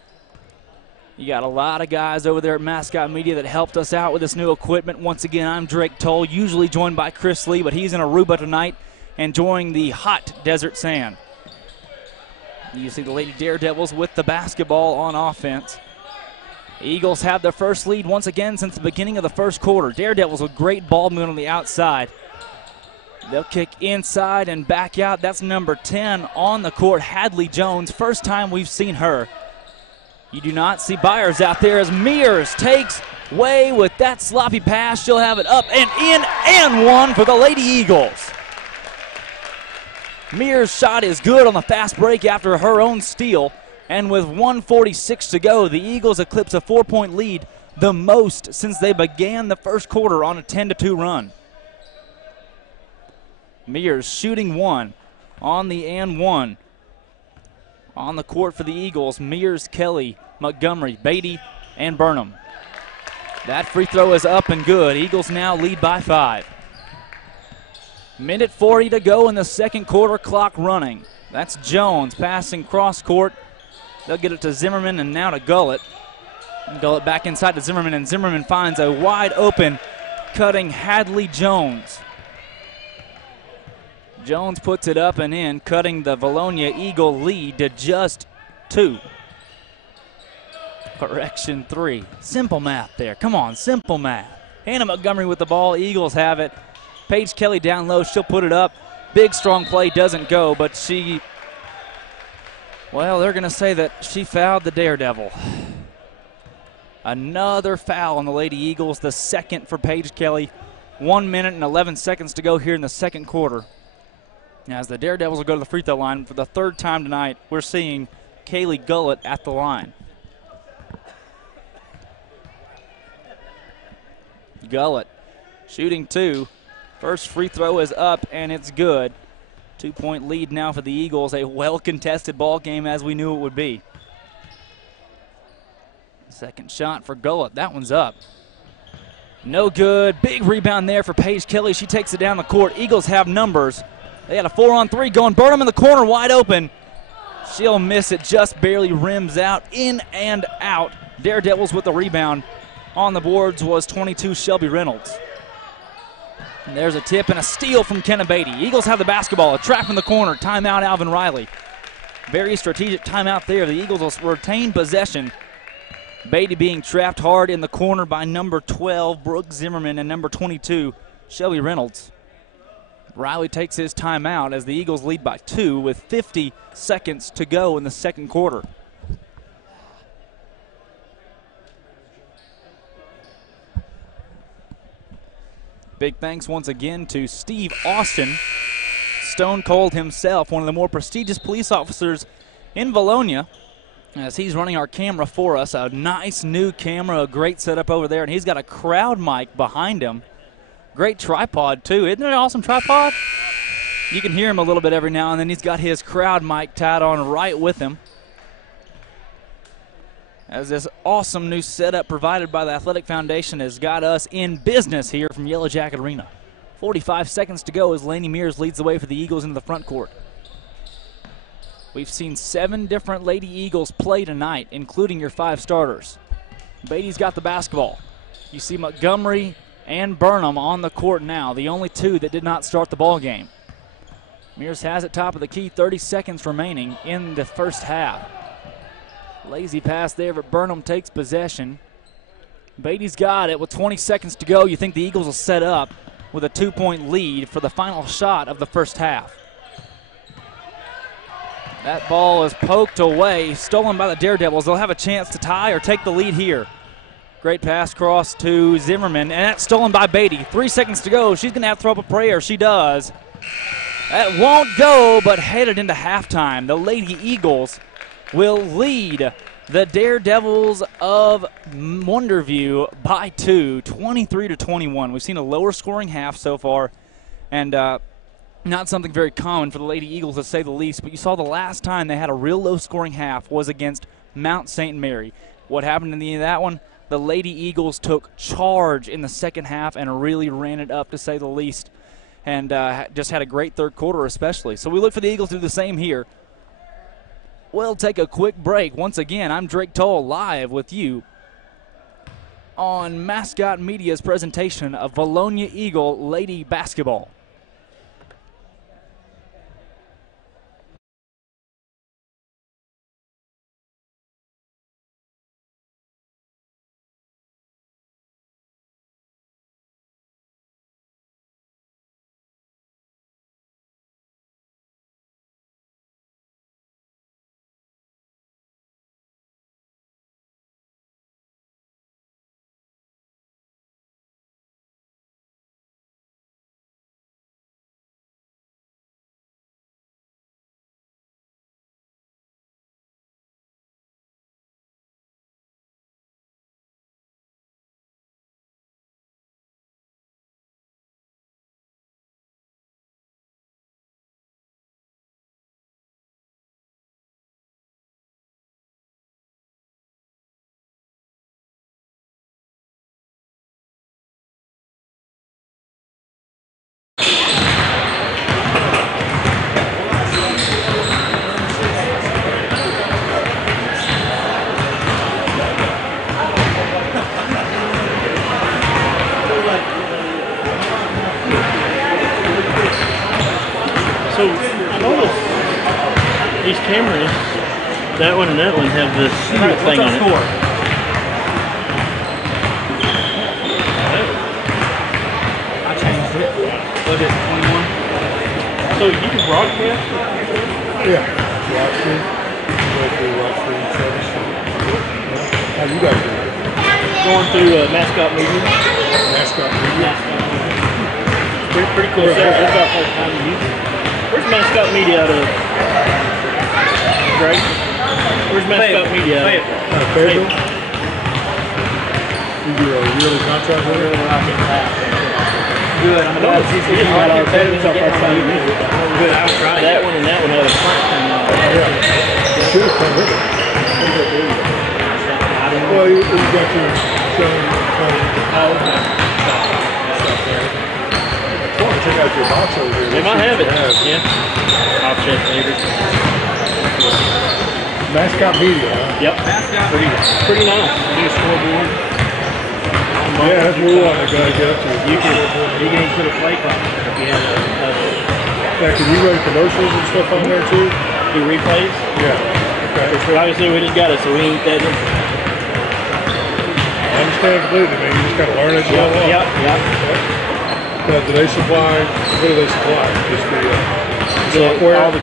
You got a lot of guys over there at Mascot Media that helped us out with this new equipment. Once again, I'm Drake Toll, usually joined by Chris Lee, but he's in Aruba tonight enjoying the hot desert sand. You see the Lady Daredevils with the basketball on offense. Eagles have their first lead once again since the beginning of the first quarter. Daredevils with great ball movement on the outside. They'll kick inside and back out. That's number 10 on the court, Hadley Jones. First time we've seen her. You do not see Byers out there as Mears takes way with that sloppy pass. She'll have it up and in and one for the Lady Eagles. Mears' shot is good on the fast break after her own steal. And with 1:46 to go, the Eagles eclipse a 4-point lead, the most since they began the first quarter on a 10-2 run. Mears shooting 1 on the and 1. On the court for the Eagles, Mears, Kelly, Montgomery, Beatty, and Burnham. That free throw is up and good. Eagles now lead by 5. Minute 40 to go in the second quarter, clock running. That's Jones passing cross court. They'll get it to Zimmerman and now to Gullett. Gullett back inside to Zimmerman, and Zimmerman finds a wide open cutting Hadley Jones. Jones puts it up and in, cutting the Vilonia Eagle lead to just 2. Correction, 3. Simple math there. Come on, simple math. Hannah Montgomery with the ball. Eagles have it. Paige Kelly down low. She'll put it up. Big, strong play doesn't go, but she, well, they're going to say that she fouled the Daredevil. Another foul on the Lady Eagles, the second for Paige Kelly. 1 minute and 11 seconds to go here in the second quarter. As the Daredevils will go to the free throw line for the third time tonight, we're seeing Kaylee Gullett at the line. Gullett shooting 2. First free throw is up, and it's good. 2-point lead now for the Eagles. A well-contested ball game, as we knew it would be. Second shot for Gullett. That one's up. No good. Big rebound there for Paige Kelly. She takes it down the court. Eagles have numbers. They got a 4-on-3 going. Burnham in the corner, wide open. She'll miss it, just barely rims out, in and out. Daredevils with the rebound. On the boards was 22, Shelby Reynolds. And there's a tip and a steal from Kenna Beatty. Eagles have the basketball, a trap in the corner. Timeout, Alvin Riley. Very strategic timeout there. The Eagles will retain possession. Beatty being trapped hard in the corner by number 12, Brooke Zimmerman, and number 22, Shelby Reynolds. Riley takes his timeout as the Eagles lead by 2 with 50 seconds to go in the second quarter. Big thanks once again to Steve Austin, Stone Cold himself, one of the more prestigious police officers in Vilonia, as he's running our camera for us. A nice new camera, a great setup over there, and he's got a crowd mic behind him. Great tripod, too. Isn't it an awesome tripod? You can hear him a little bit every now and then. He's got his crowd mic tied on right with him. As this awesome new setup provided by the Athletic Foundation has got us in business here from Yellow Jacket Arena. 45 seconds to go as Laney Mears leads the way for the Eagles into the front court. We've seen 7 different Lady Eagles play tonight, including your 5 starters. Beatty's got the basketball. You see Montgomery and Burnham on the court now, the only 2 that did not start the ball game. Mears has it top of the key, 30 seconds remaining in the first half. Lazy pass there, but Burnham takes possession. Beatty's got it with 20 seconds to go. You think the Eagles will set up with a 2-point lead for the final shot of the first half. That ball is poked away, stolen by the Daredevils. They'll have a chance to tie or take the lead here. Great pass cross to Zimmerman, and that's stolen by Beatty. 3 seconds to go. She's going to have to throw up a prayer. She does. That won't go, but headed into halftime. The Lady Eagles will lead the Daredevils of Wonderview by 2, 23-21. We've seen a lower scoring half so far, and not something very common for the Lady Eagles, to say the least, but you saw the last time they had a real low scoring half was against Mount St. Mary. What happened in the end of that one? The Lady Eagles took charge in the second half and really ran it up, to say the least, and just had a great third quarter especially. So we look for the Eagles to do the same here. We'll take a quick break. Once again, I'm Drake Toll, live with you on Mascot Media's presentation of Vilonia Eagle Lady Basketball. So I noticed these cameras, that one and that one, have this thing on it. I changed it. What is it, 21? So you can broadcast? Yeah. Watch stream. Go through watch stream, service stream. How you guys doing? going through mascot meeting. Mascot media. Pretty cool stuff. That's our first time to use it. Where's mascot media out of? Greg? Where's mascot media out of? Fayetteville. You do a yearly contract with it? Good. I'm glad to see you got our first time to use it. Good. I was trying. That one and that one had a front thing on it. Yeah. Should have come with it. Well, you got your showing. Check out your box over here. They might have it. Yeah. I'll check later. Mascot media, huh? Yep. Pretty nice. Do a scoreboard. Yeah, that's what we want to go get up to. You can even put a play clock if you have Yeah, can you run commercials and stuff on there too? do replays. Yeah. Okay. Which obviously we just got it, so we ain't that. I understand completely, man. You just got to learn it. Yep. Do they supply? What do they supply? Just the software. All the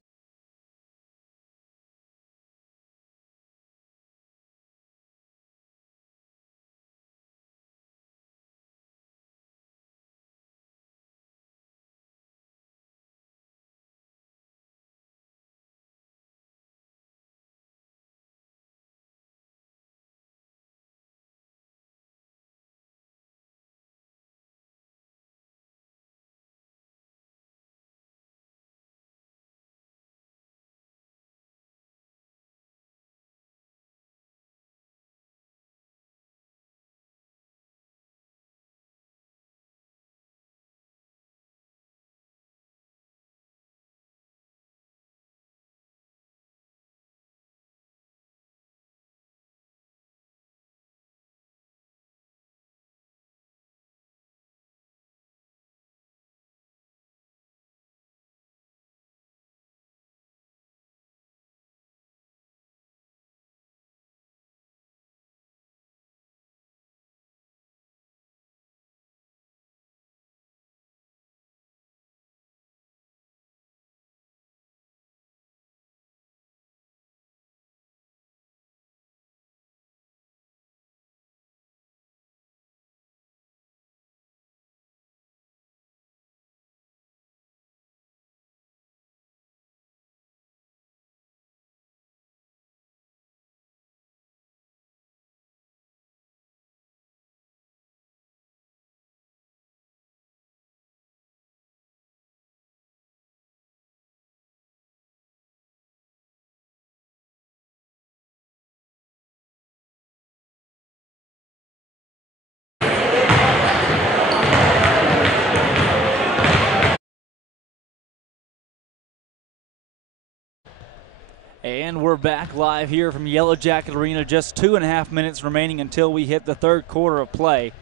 And we're back live here from Yellow Jacket Arena. Just 2.5 minutes remaining until we hit the third quarter of play.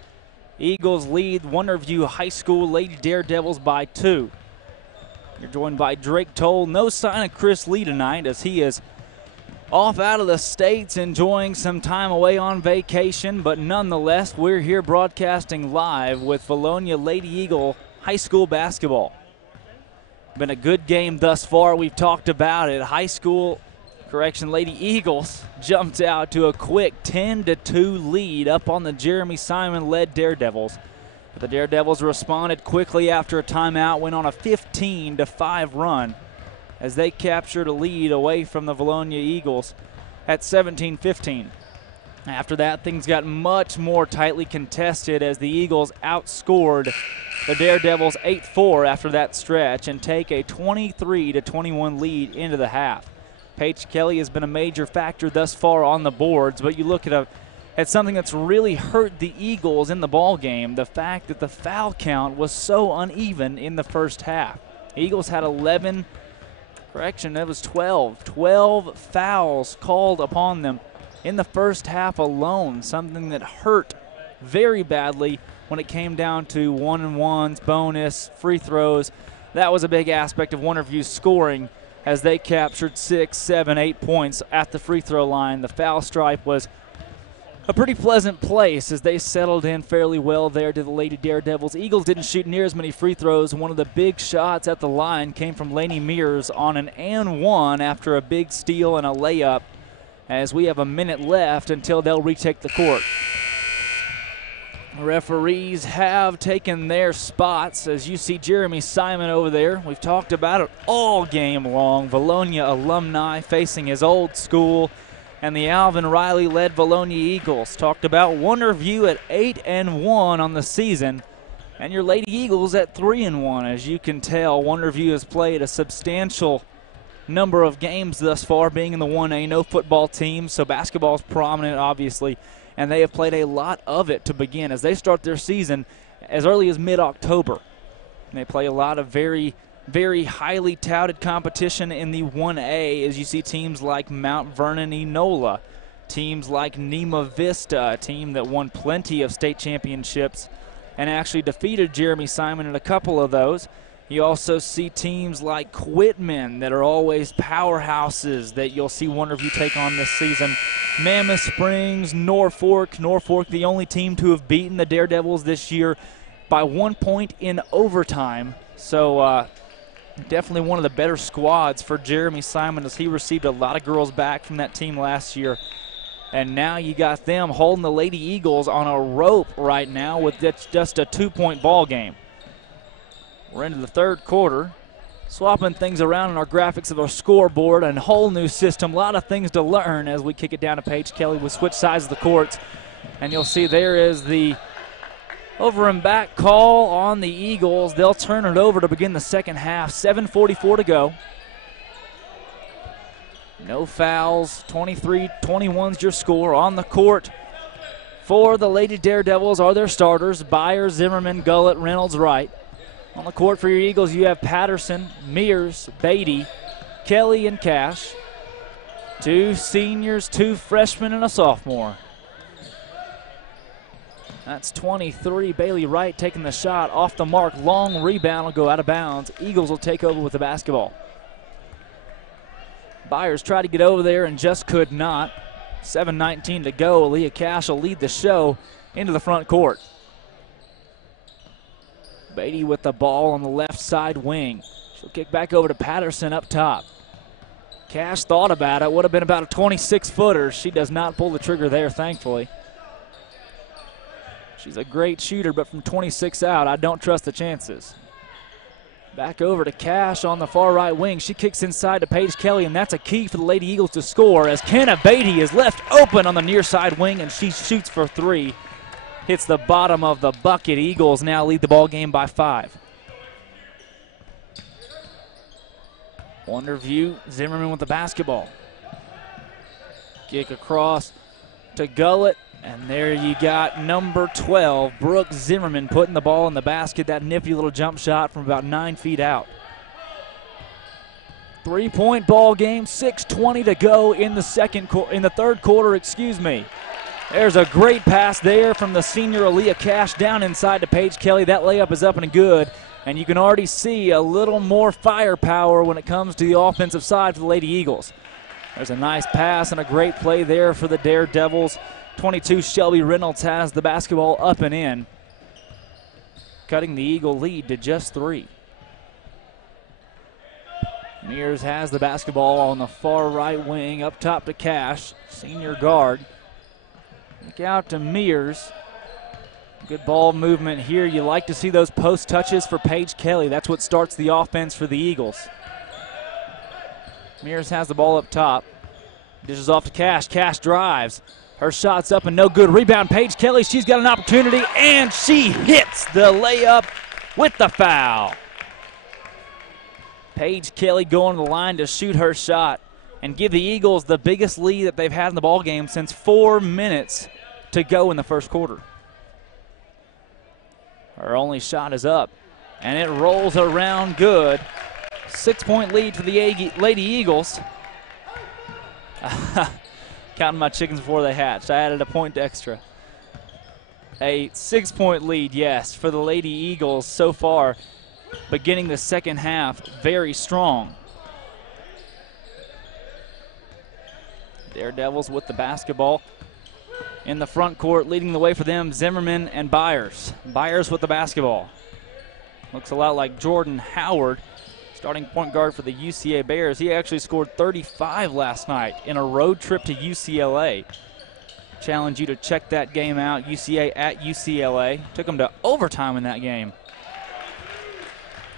Eagles lead Wonderview High School Lady Daredevils by 2. You're joined by Drake Toll. No sign of Chris Lee tonight as he is off out of the States enjoying some time away on vacation. But nonetheless, we're here broadcasting live with Vilonia Lady Eagle High School basketball. Been a good game thus far. We've talked about it. Lady Eagles jumped out to a quick 10-2 lead up on the Jeremy Simon-led Daredevils. But the Daredevils responded quickly after a timeout, went on a 15-5 run as they captured a lead away from the Vilonia Eagles at 17-15. After that, things got much more tightly contested as the Eagles outscored the Daredevils 8-4 after that stretch and take a 23-21 lead into the half. Paige Kelly has been a major factor thus far on the boards, but you look at something that's really hurt the Eagles in the ball game, the fact that the foul count was so uneven in the first half. Eagles had 12 fouls called upon them in the first half alone, something that hurt very badly when it came down to 1-on-1s, bonus, free throws. That was a big aspect of Wonderview's scoring as they captured 6, 7, 8 points at the free throw line. The foul stripe was a pretty pleasant place as they settled in fairly well there to the Lady Daredevils. Eagles didn't shoot near as many free throws. One of the big shots at the line came from Lainey Mears on an and one after a big steal and a layup as we have a minute left until they'll retake the court. Referees have taken their spots as you see Jeremy Simon over there. We've talked about it all game long. Vilonia alumni facing his old school, and the Alvin Riley-led Vilonia Eagles. Talked about Wonderview at 8-1 on the season, and your Lady Eagles at 3-1. As you can tell, Wonderview has played a substantial number of games thus far, being in the 1A, no football team, so basketball is prominent, obviously. And they have played a lot of it to begin as they start their season as early as mid-October. They play a lot of very, very highly touted competition in the 1A as you see teams like Mount Vernon Enola, teams like Nema Vista, a team that won plenty of state championships and actually defeated Jeremy Simon in a couple of those. You also see teams like Quitman that are always powerhouses that you'll see Wonderview take on this season. Mammoth Springs, Norfolk, the only team to have beaten the Daredevils this year by 1 point in overtime. So definitely one of the better squads for Jeremy Simon as he received a lot of girls back from that team last year. And now you got them holding the Lady Eagles on a rope right now with just a 2-point ball game. We're into the third quarter, swapping things around in our graphics of our scoreboard, and a whole new system. A lot of things to learn as we kick it down to Paige Kelly. We switch sides of the courts, and you'll see there is the over and back call on the Eagles. They'll turn it over to begin the second half. 7:44 to go. No fouls, 23-21's your score. On the court for the Lady Daredevils are their starters, Byers, Zimmerman, Gullett, Reynolds, Wright. On the court for your Eagles, you have Patterson, Mears, Beatty, Kelly, and Cash. 2 seniors, 2 freshmen, and a sophomore. That's 23. Bailey Wright taking the shot off the mark. Long rebound will go out of bounds. Eagles will take over with the basketball. Byers tried to get over there and just could not. 7:19 to go. Aaliyah Cash will lead the show into the front court. Beatty with the ball on the left side wing. She'll kick back over to Patterson up top. Cash thought about it. Would have been about a 26-footer. She does not pull the trigger there, thankfully. She's a great shooter, but from 26 out, I don't trust the chances. Back over to Cash on the far right wing. She kicks inside to Paige Kelly, and that's a key for the Lady Eagles to score as Kenna Beatty is left open on the near side wing, and she shoots for 3. Hits the bottom of the bucket. Eagles now lead the ball game by 5. Wonderview, Zimmerman with the basketball. Kick across to Gullett, and there you got number 12, Brooke Zimmerman, putting the ball in the basket. That nifty little jump shot from about 9 feet out. 3-point ball game, 6:20 to go in the third quarter, excuse me. There's a great pass there from the senior Aaliyah Cash down inside to Paige Kelly. That layup is up and good, and you can already see a little more firepower when it comes to the offensive side for the Lady Eagles. There's a nice pass and a great play there for the Daredevils. 22 Shelby Reynolds has the basketball up and in, cutting the Eagle lead to just 3. Mears has the basketball on the far right wing, up top to Cash, senior guard. Look out to Mears. Good ball movement here. You like to see those post touches for Paige Kelly. That's what starts the offense for the Eagles. Mears has the ball up top. Dishes off to Cash. Cash drives. Her shot's up and no good. Rebound, Paige Kelly. She's got an opportunity, and she hits the layup with the foul. Paige Kelly going to the line to shoot her shot and give the Eagles the biggest lead that they've had in the ballgame since 4 minutes to go in the first quarter. Her only shot is up, and it rolls around good. 6-point lead for the Lady Eagles. Counting my chickens before they hatched. I added a point extra. A 6-point lead, yes, for the Lady Eagles so far. Beginning the second half, very strong. Daredevils with the basketball in the front court, leading the way for them, Zimmerman and Byers. Byers with the basketball. Looks a lot like Jordan Howard, starting point guard for the UCA Bears. He actually scored 35 last night in a road trip to UCLA. Challenge you to check that game out. UCA at UCLA. Took them to overtime in that game.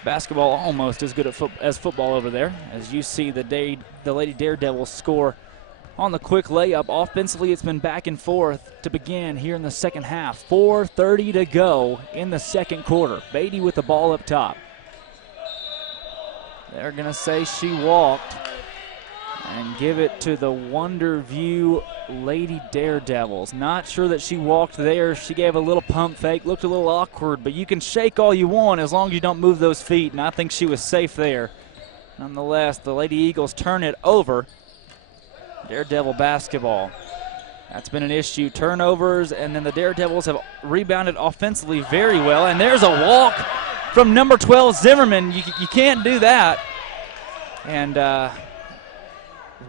Basketball almost as good as football over there. As you see the Lady Daredevils score on the quick layup. Offensively, it's been back and forth to begin here in the second half. 4:30 to go in the second quarter. Beatty with the ball up top. They're going to say she walked and give it to the Wonderview Lady Daredevils. Not sure that she walked there. She gave a little pump fake, looked a little awkward, but you can shake all you want as long as you don't move those feet, and I think she was safe there. Nonetheless, the Lady Eagles turn it over. Daredevil basketball. That's been an issue. Turnovers, and then the Daredevils have rebounded offensively very well, and there's a walk from number 12, Zimmerman. You can't do that. And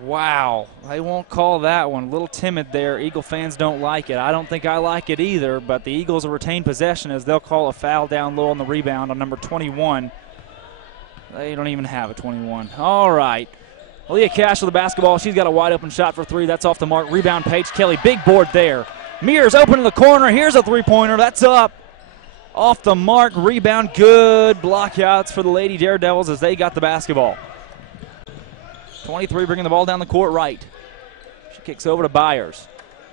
wow, they won't call that one. A little timid there. Eagle fans don't like it. I don't think I like it either, but the Eagles will retain possession as they'll call a foul down low on the rebound on number 21. They don't even have a 21. All right. Leah Cash with the basketball. She's got a wide open shot for three. That's off the mark. Rebound, Paige Kelly. Big board there. Mears open in the corner. Here's a three-pointer. That's up. Off the mark. Rebound. Good blockouts for the Lady Daredevils as they got the basketball. 23 bringing the ball down the court right. She kicks over to Byers.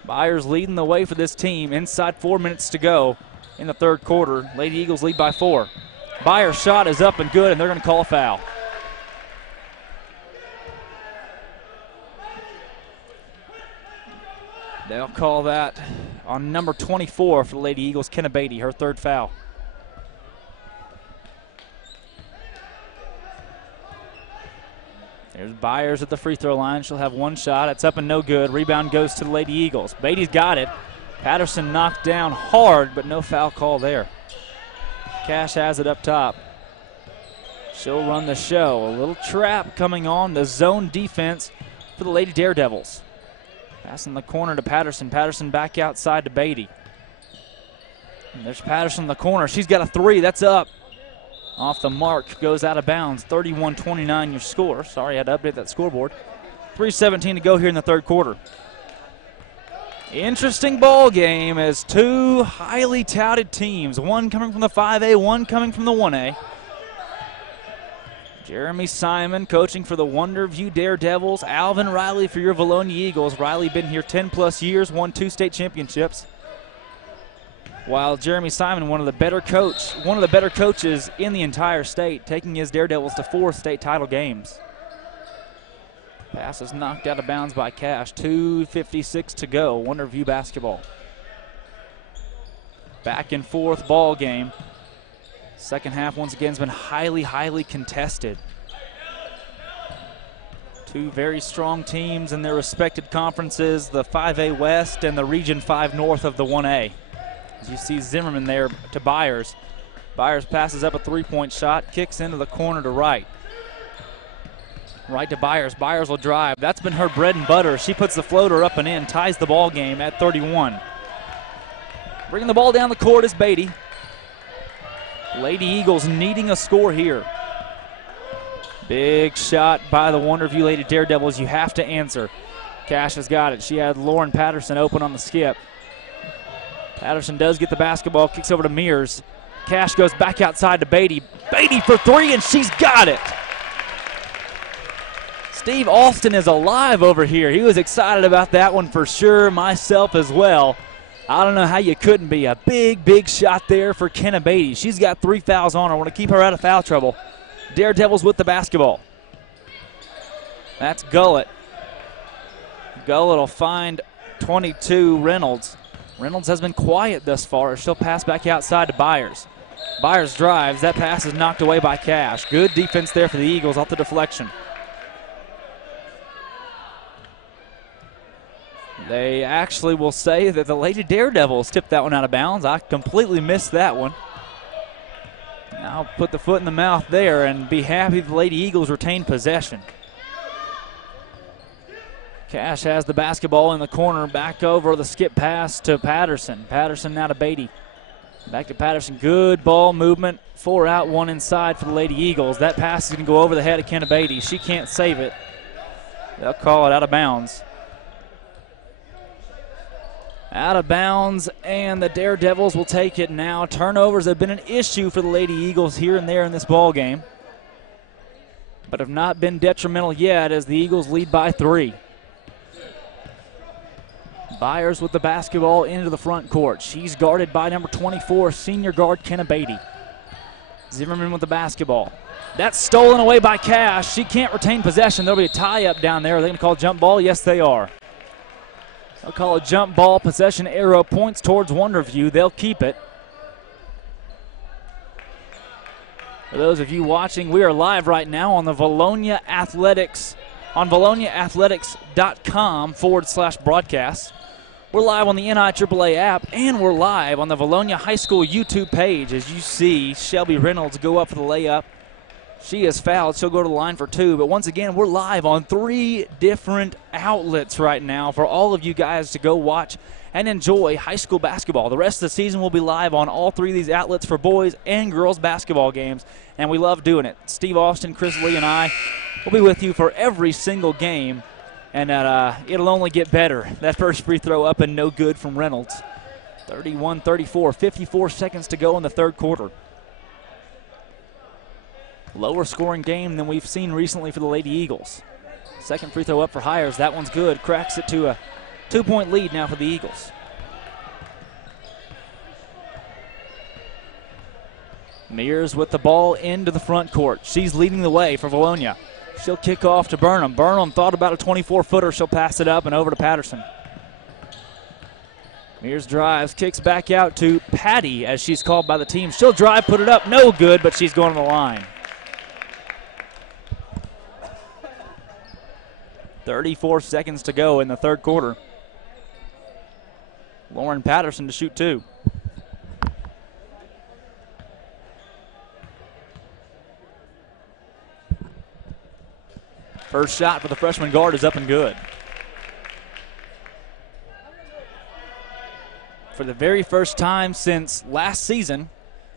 Byers leading the way for this team. Inside 4 minutes to go in the third quarter. Lady Eagles lead by 4. Byers' shot is up and good, and they're going to call a foul. They'll call that on number 24 for the Lady Eagles, Kenna Beatty, her third foul. There's Byers at the free throw line. She'll have one shot. It's up and no good. Rebound goes to the Lady Eagles. Beatty's got it. Patterson knocked down hard, but no foul call there. Cash has it up top. She'll run the show. A little trap coming on, the zone defense for the Lady Daredevils. Pass in the corner to Patterson. Patterson back outside to Beatty. And there's Patterson in the corner. She's got a three. That's up. Off the mark. Goes out of bounds. 31-29 your score. Sorry, I had to update that scoreboard. 3:17 to go here in the third quarter. Interesting ball game as two highly touted teams. One coming from the 5A, one coming from the 1A. Jeremy Simon coaching for the Wonderview Daredevils. Alvin Riley for your Vilonia Eagles. Riley been here 10+ years, won 2 state championships. While Jeremy Simon, one of the better coaches in the entire state, taking his Daredevils to 4 state title games. Pass is knocked out of bounds by Cash. 2:56 to go. Wonderview basketball. Back and forth ball game. Second half, once again, has been highly contested. Two very strong teams in their respected conferences, the 5A West and the Region 5 North of the 1A. As you see Zimmerman there to Byers. Byers passes up a three-point shot, kicks into the corner to right. Right to Byers. Byers will drive. That's been her bread and butter. She puts the floater up and in, ties the ball game at 31. Bringing the ball down the court is Beatty. Lady Eagles needing a score here. Big shot by the Wonderview Lady Daredevils. You have to answer. Cash has got it. She had Lauren Patterson open on the skip. Patterson does get the basketball, kicks over to Mears. Cash goes back outside to Beatty. Beatty for three, and she's got it. Steve Alston is alive over here. He was excited about that one for sure, myself as well. I don't know how you couldn't be. A big shot there for Kenna Beatty. She's got 3 fouls on her. I want to keep her out of foul trouble. Daredevils with the basketball. That's Gullett. Gullett will find 22, Reynolds. Reynolds has been quiet thus far. She'll pass back outside to Byers. Byers drives. That pass is knocked away by Cash. Good defense there for the Eagles off the deflection. They actually will say that the Lady Daredevils tipped that one out of bounds. I completely missed that one. I'll put the foot in the mouth there and be happy the Lady Eagles retain possession. Cash has the basketball in the corner, back over the skip pass to Patterson. Patterson now to Beatty. Back to Patterson. Good ball movement. 4 out, 1 inside for the Lady Eagles. That pass is going to go over the head of Kenna Beatty. She can't save it. They'll call it out of bounds. Out of bounds, and the Daredevils will take it now. Turnovers have been an issue for the Lady Eagles here and there in this ball game, but have not been detrimental yet as the Eagles lead by 3. Byers with the basketball into the front court. She's guarded by number 24, senior guard Kenna Beatty. Zimmerman with the basketball. That's stolen away by Cash. She can't retain possession. There'll be a tie-up down there. Are they going to call a jump ball? Yes, they are. They'll call a jump ball. Possession arrow points towards Wonderview. They'll keep it. For those of you watching, we are live right now on the Vilonia Athletics, on ViloniaAthletics.com/broadcast. We're live on the NIAAA app, and we're live on the Vilonia High School YouTube page. As you see, Shelby Reynolds go up for the layup. She is fouled. She'll go to the line for 2. But once again, we're live on 3 different outlets right now for all of you guys to go watch and enjoy high school basketball. The rest of the season will be live on all 3 of these outlets for boys and girls basketball games, and we love doing it. Steve Austin, Chris Lee, and I will be with you for every single game, and it'll only get better. That first free throw up and no good from Reynolds. 31-34, 54 seconds to go in the third quarter. Lower scoring game than we've seen recently for the Lady Eagles. Second free throw up for Hires. That one's good. Cracks it to a 2-point lead now for the Eagles. Mears with the ball into the front court. She's leading the way for Vilonia. She'll kick off to Burnham. Burnham thought about a 24-footer. She'll pass it up and over to Patterson. Mears drives, kicks back out to Patty as she's called by the team. She'll drive, put it up. No good, but she's going to the line. 34 seconds to go in the third quarter. Lauren Patterson to shoot 2. First shot for the freshman guard is up and good. For the very first time since last season,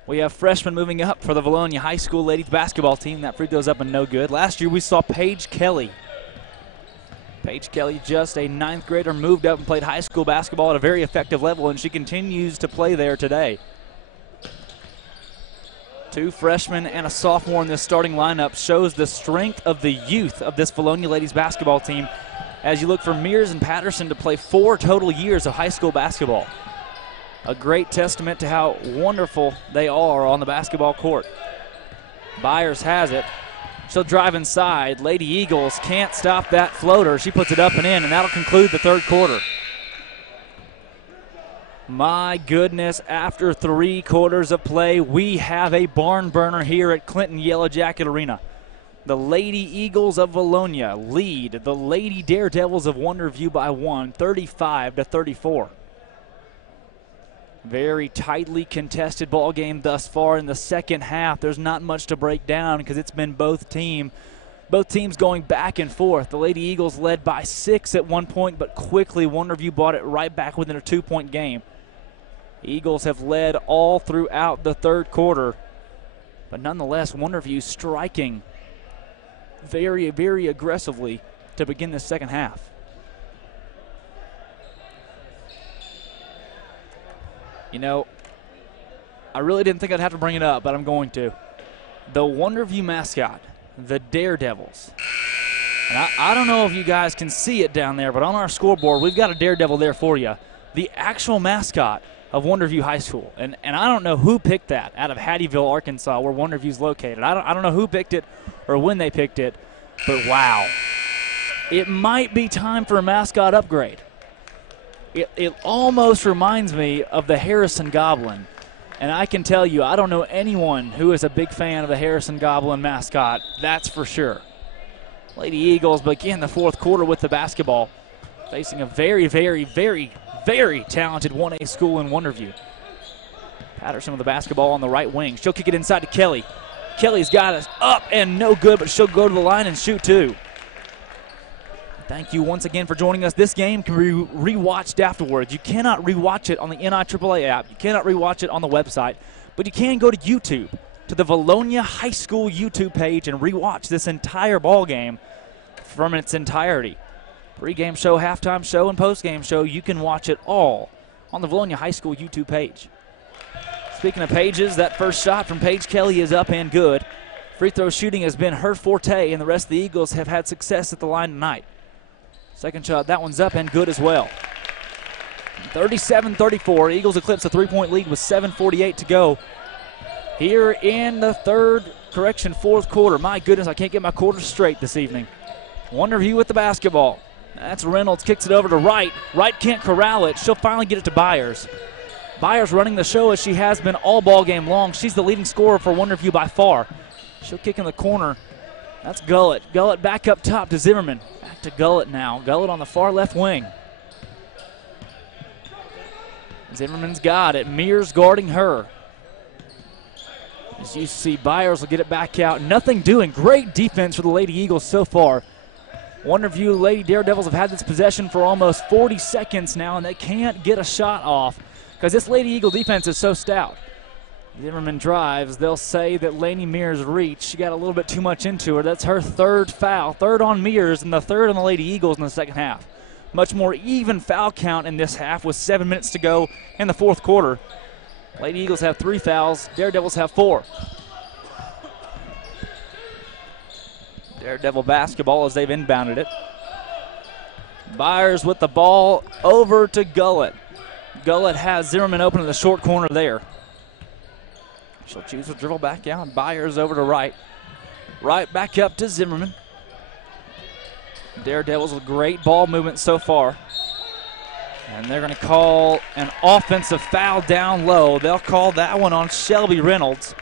we have freshmen moving up for the Vilonia High School ladies basketball team. That free throws up and no good. Last year we saw Paige Kelly. Paige Kelly, just a 9th grader, moved up and played high school basketball at a very effective level, and she continues to play there today. 2 freshmen and a sophomore in this starting lineup shows the strength of the youth of this Vilonia ladies basketball team as you look for Mears and Patterson to play 4 total years of high school basketball. A great testament to how wonderful they are on the basketball court. Byers has it. She'll drive inside. Lady Eagles can't stop that floater. She puts it up and in, and that'll conclude the third quarter. My goodness, after 3 quarters of play, we have a barn burner here at Clinton Yellow Jacket Arena. The Lady Eagles of Vilonia lead the Lady Daredevils of Wonderview by 1, 35-34. Very tightly contested ball game thus far in the second half. There's not much to break down because it's been both teams going back and forth. The Lady Eagles led by 6 at one point, but quickly Wonderview brought it right back within a 2-point game. Eagles have led all throughout the third quarter, but nonetheless Wonderview striking very, very aggressively to begin the second half. You know, I really didn't think I'd have to bring it up, but I'm going to. The Wonderview mascot, the Daredevils. And I don't know if you guys can see it down there, but on our scoreboard, we've got a Daredevil there for you. The actual mascot of Wonderview High School. And I don't know who picked that out of Hattieville, Arkansas, where Wonderview's located. I don't know who picked it or when they picked it, but wow. It might be time for a mascot upgrade. It almost reminds me of the Harrison Goblin. And I can tell you, I don't know anyone who is a big fan of the Harrison Goblin mascot, that's for sure. Lady Eagles begin the fourth quarter with the basketball, facing a very, very, very, very talented 1A school in Wonderview. Patterson with the basketball on the right wing. She'll kick it inside to Kelly. Kelly's got us up and no good, but she'll go to the line and shoot 2. Thank you once again for joining us. This game can be rewatched afterwards. You cannot rewatch it on the NIAAA app. You cannot rewatch it on the website. But you can go to YouTube, to the Vilonia High School YouTube page, and rewatch this entire ball game from its entirety. Pre-game show, halftime show, and post-game show, you can watch it all on the Vilonia High School YouTube page. Speaking of pages, that first shot from Paige Kelly is up and good. Free throw shooting has been her forte, and the rest of the Eagles have had success at the line tonight. Second shot, that one's up and good as well. 37-34, Eagles eclipse a three-point lead with 7:48 to go here in the fourth quarter. My goodness, I can't get my quarters straight this evening. Wonderview with the basketball. That's Reynolds, kicks it over to Wright. Wright can't corral it. She'll finally get it to Byers. Byers running the show as she has been all ball game long. She's the leading scorer for Wonderview by far. She'll kick in the corner. That's Gullett. Gullett back up top to Zimmerman. Back to Gullett now. Gullett on the far left wing. Zimmerman's got it. Mears guarding her. As you see, Byers will get it back out. Nothing doing. Great defense for the Lady Eagles so far. Wonderview Lady Daredevils have had this possession for almost 40 seconds now, and they can't get a shot off because this Lady Eagle defense is so stout. Zimmerman drives. They'll say that Lainey Mears reached. She got a little bit too much into her. That's her third foul. Third on Mears and the third on the Lady Eagles in the second half. Much more even foul count in this half with 7 minutes to go in the fourth quarter. Lady Eagles have 3 fouls. Daredevils have 4. Daredevil basketball as they've inbounded it. Byers with the ball over to Gullett. Gullett has Zimmerman open in the short corner there. She'll choose to dribble back out. Byers over to Wright. Wright back up to Zimmerman. Daredevils with great ball movement so far. And they're going to call an offensive foul down low. They'll call that one on Shelby Reynolds.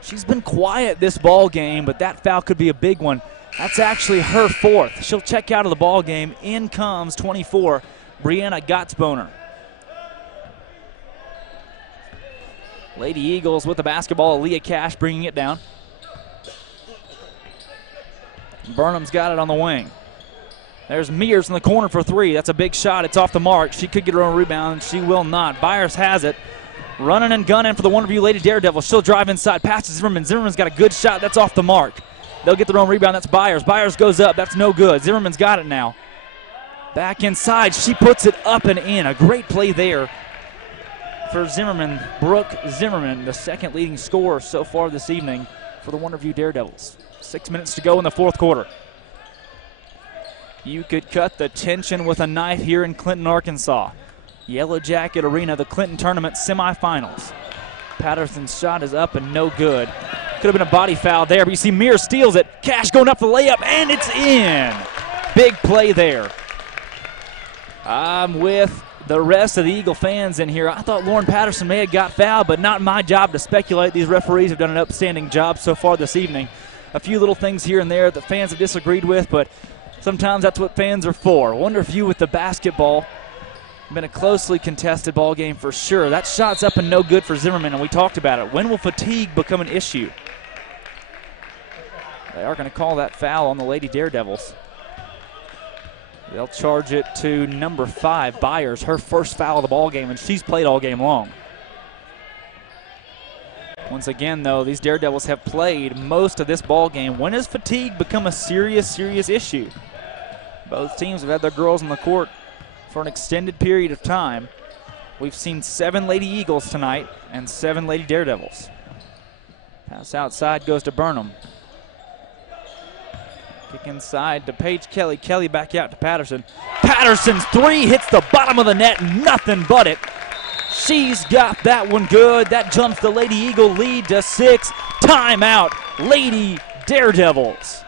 She's been quiet this ball game, but that foul could be a big one. That's actually her 4th. She'll check out of the ball game. In comes 24, Brianna Gottsboner. Lady Eagles with the basketball. Aaliyah Cash bringing it down. Burnham's got it on the wing. There's Mears in the corner for 3. That's a big shot. It's off the mark. She could get her own rebound. She will not. Byers has it. Running and gunning for the Wonderview Lady Daredevils. She'll drive inside. Passes Zimmerman. Zimmerman's got a good shot. That's off the mark. They'll get their own rebound. That's Byers. Byers goes up. That's no good. Zimmerman's got it now. Back inside. She puts it up and in. A great play there for Zimmerman. Brooke Zimmerman, the second leading scorer so far this evening for the Wonderview Daredevils. 6 minutes to go in the fourth quarter. You could cut the tension with a knife here in Clinton, Arkansas. Yellow Jacket Arena, the Clinton Tournament semifinals. Patterson's shot is up and no good. Could have been a body foul there, but you see Mears steals it. Cash going up for the layup, and it's in. Big play there. I'm with the rest of the Eagle fans in here. I thought Lauren Patterson may have got fouled, but not my job to speculate. These referees have done an upstanding job so far this evening. A few little things here and there that fans have disagreed with, but sometimes that's what fans are for. Wonderview with the basketball. Been a closely contested ball game for sure. That shot's up and no good for Zimmerman, and we talked about it. When will fatigue become an issue? They are going to call that foul on the Lady Daredevils. They'll charge it to number 5, Byers, her first foul of the ball game, and she's played all game long. Once again, though, these Daredevils have played most of this ball game. When has fatigue become a serious issue? Both teams have had their girls on the court for an extended period of time. We've seen 7 Lady Eagles tonight and 7 Lady Daredevils. Pass outside goes to Burnham. Kick inside to Paige Kelly. Kelly back out to Patterson. Patterson's 3 hits the bottom of the net. Nothing but it. She's got that one good. That jumps the Lady Eagle lead to 6. Timeout, Lady Daredevils.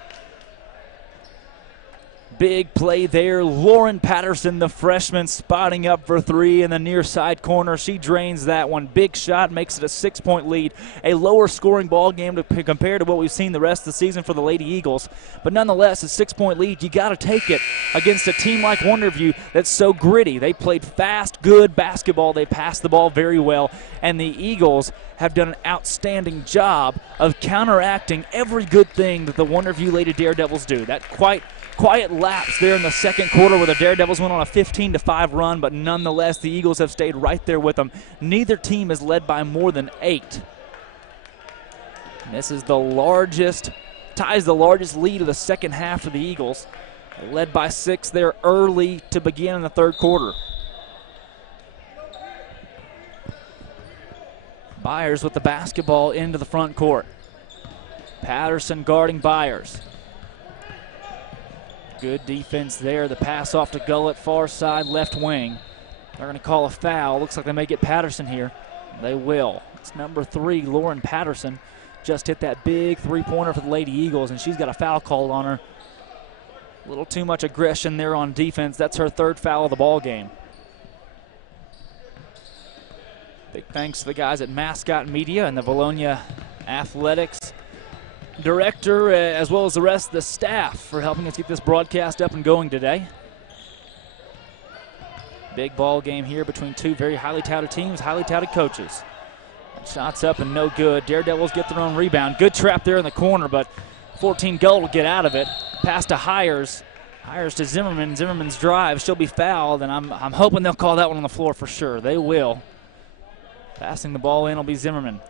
Big play there. Lauren Patterson, the freshman, spotting up for 3 in the near side corner. She drains that one. Big shot, makes it a 6-point lead. A lower scoring ball game compared to what we've seen the rest of the season for the Lady Eagles. But nonetheless, a 6-point lead. You got to take it against a team like Wonderview that's so gritty. They played fast, good basketball. They passed the ball very well. And the Eagles have done an outstanding job of counteracting every good thing that the Wonderview Lady Daredevils do. That quiet lapse there in the second quarter where the Daredevils went on a 15-5 run, but nonetheless, the Eagles have stayed right there with them. Neither team is led by more than 8. And this is the largest, ties the largest lead of the second half for the Eagles. They led by 6 there early to begin in the third quarter. Byers with the basketball into the front court. Patterson guarding Byers. Good defense there. The pass off to Gullett, far side, left wing. They're going to call a foul. Looks like they may get Patterson here. They will. It's number 3, Lauren Patterson. Just hit that big three-pointer for the Lady Eagles, and she's got a foul called on her. A little too much aggression there on defense. That's her 3rd foul of the ball game. Big thanks to the guys at Mascot Media and the Vilonia Athletics Director, as well as the rest of the staff, for helping us get this broadcast up and going today. Big ball game here between two very highly touted teams, highly touted coaches. Shots up and no good. Daredevils get their own rebound. Good trap there in the corner, but 14 Gull will get out of it. Pass to Hires. Hires to Zimmerman. Zimmerman's drive. She'll be fouled, and I'm hoping they'll call that one on the floor for sure. They will. Passing the ball in will be Zimmerman.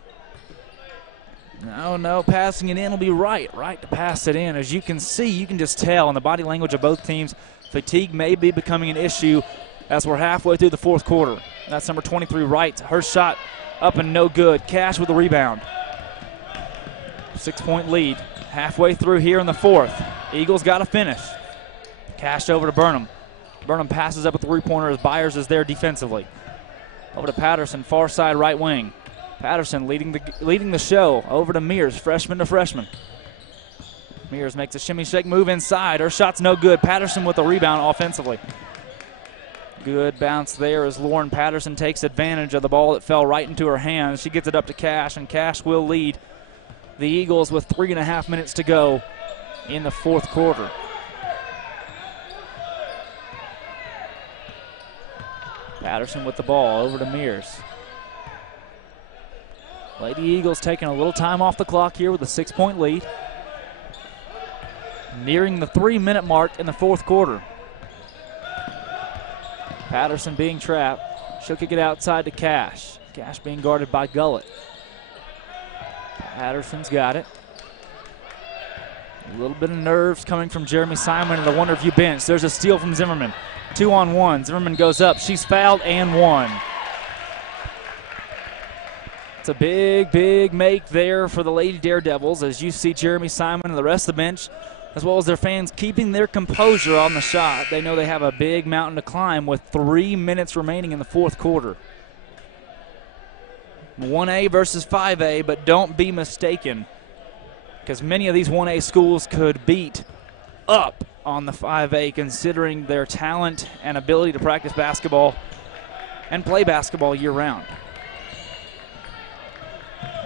No, passing it in will be Wright. Wright to pass it in. As you can see, you can just tell in the body language of both teams, fatigue may be becoming an issue as we're halfway through the 4th quarter. That's number 23, Wright. Her shot up and no good. Cash with the rebound. 6-point lead. Halfway through here in the 4th. Eagles got to finish. Cash over to Burnham. Burnham passes up a three-pointer as Byers is there defensively. Over to Patterson, far side right wing. Patterson leading the show. Over to Mears, freshman to freshman. Mears makes a shimmy shake move inside. Her shot's no good. Patterson with the rebound offensively. Good bounce there as Lauren Patterson takes advantage of the ball that fell right into her hands. She gets it up to Cash, and Cash will lead the Eagles with 3.5 minutes to go in the 4th quarter. Patterson with the ball over to Mears. Lady Eagles taking a little time off the clock here with a 6-point lead. Nearing the 3-minute mark in the 4th quarter. Patterson being trapped. She'll kick it outside to Cash. Cash being guarded by Gullett. Patterson's got it. A little bit of nerves coming from Jeremy Simon and the Wonderview bench. There's a steal from Zimmerman. 2-on-1. Zimmerman goes up. She's fouled and one. It's a big make there for the Lady Daredevils, as you see Jeremy Simon and the rest of the bench, as well as their fans, keeping their composure on the shot. They know they have a big mountain to climb with 3 minutes remaining in the 4th quarter. 1A versus 5A, but don't be mistaken, because many of these 1A schools could beat up on the 5A, considering their talent and ability to practice basketball and play basketball year-round.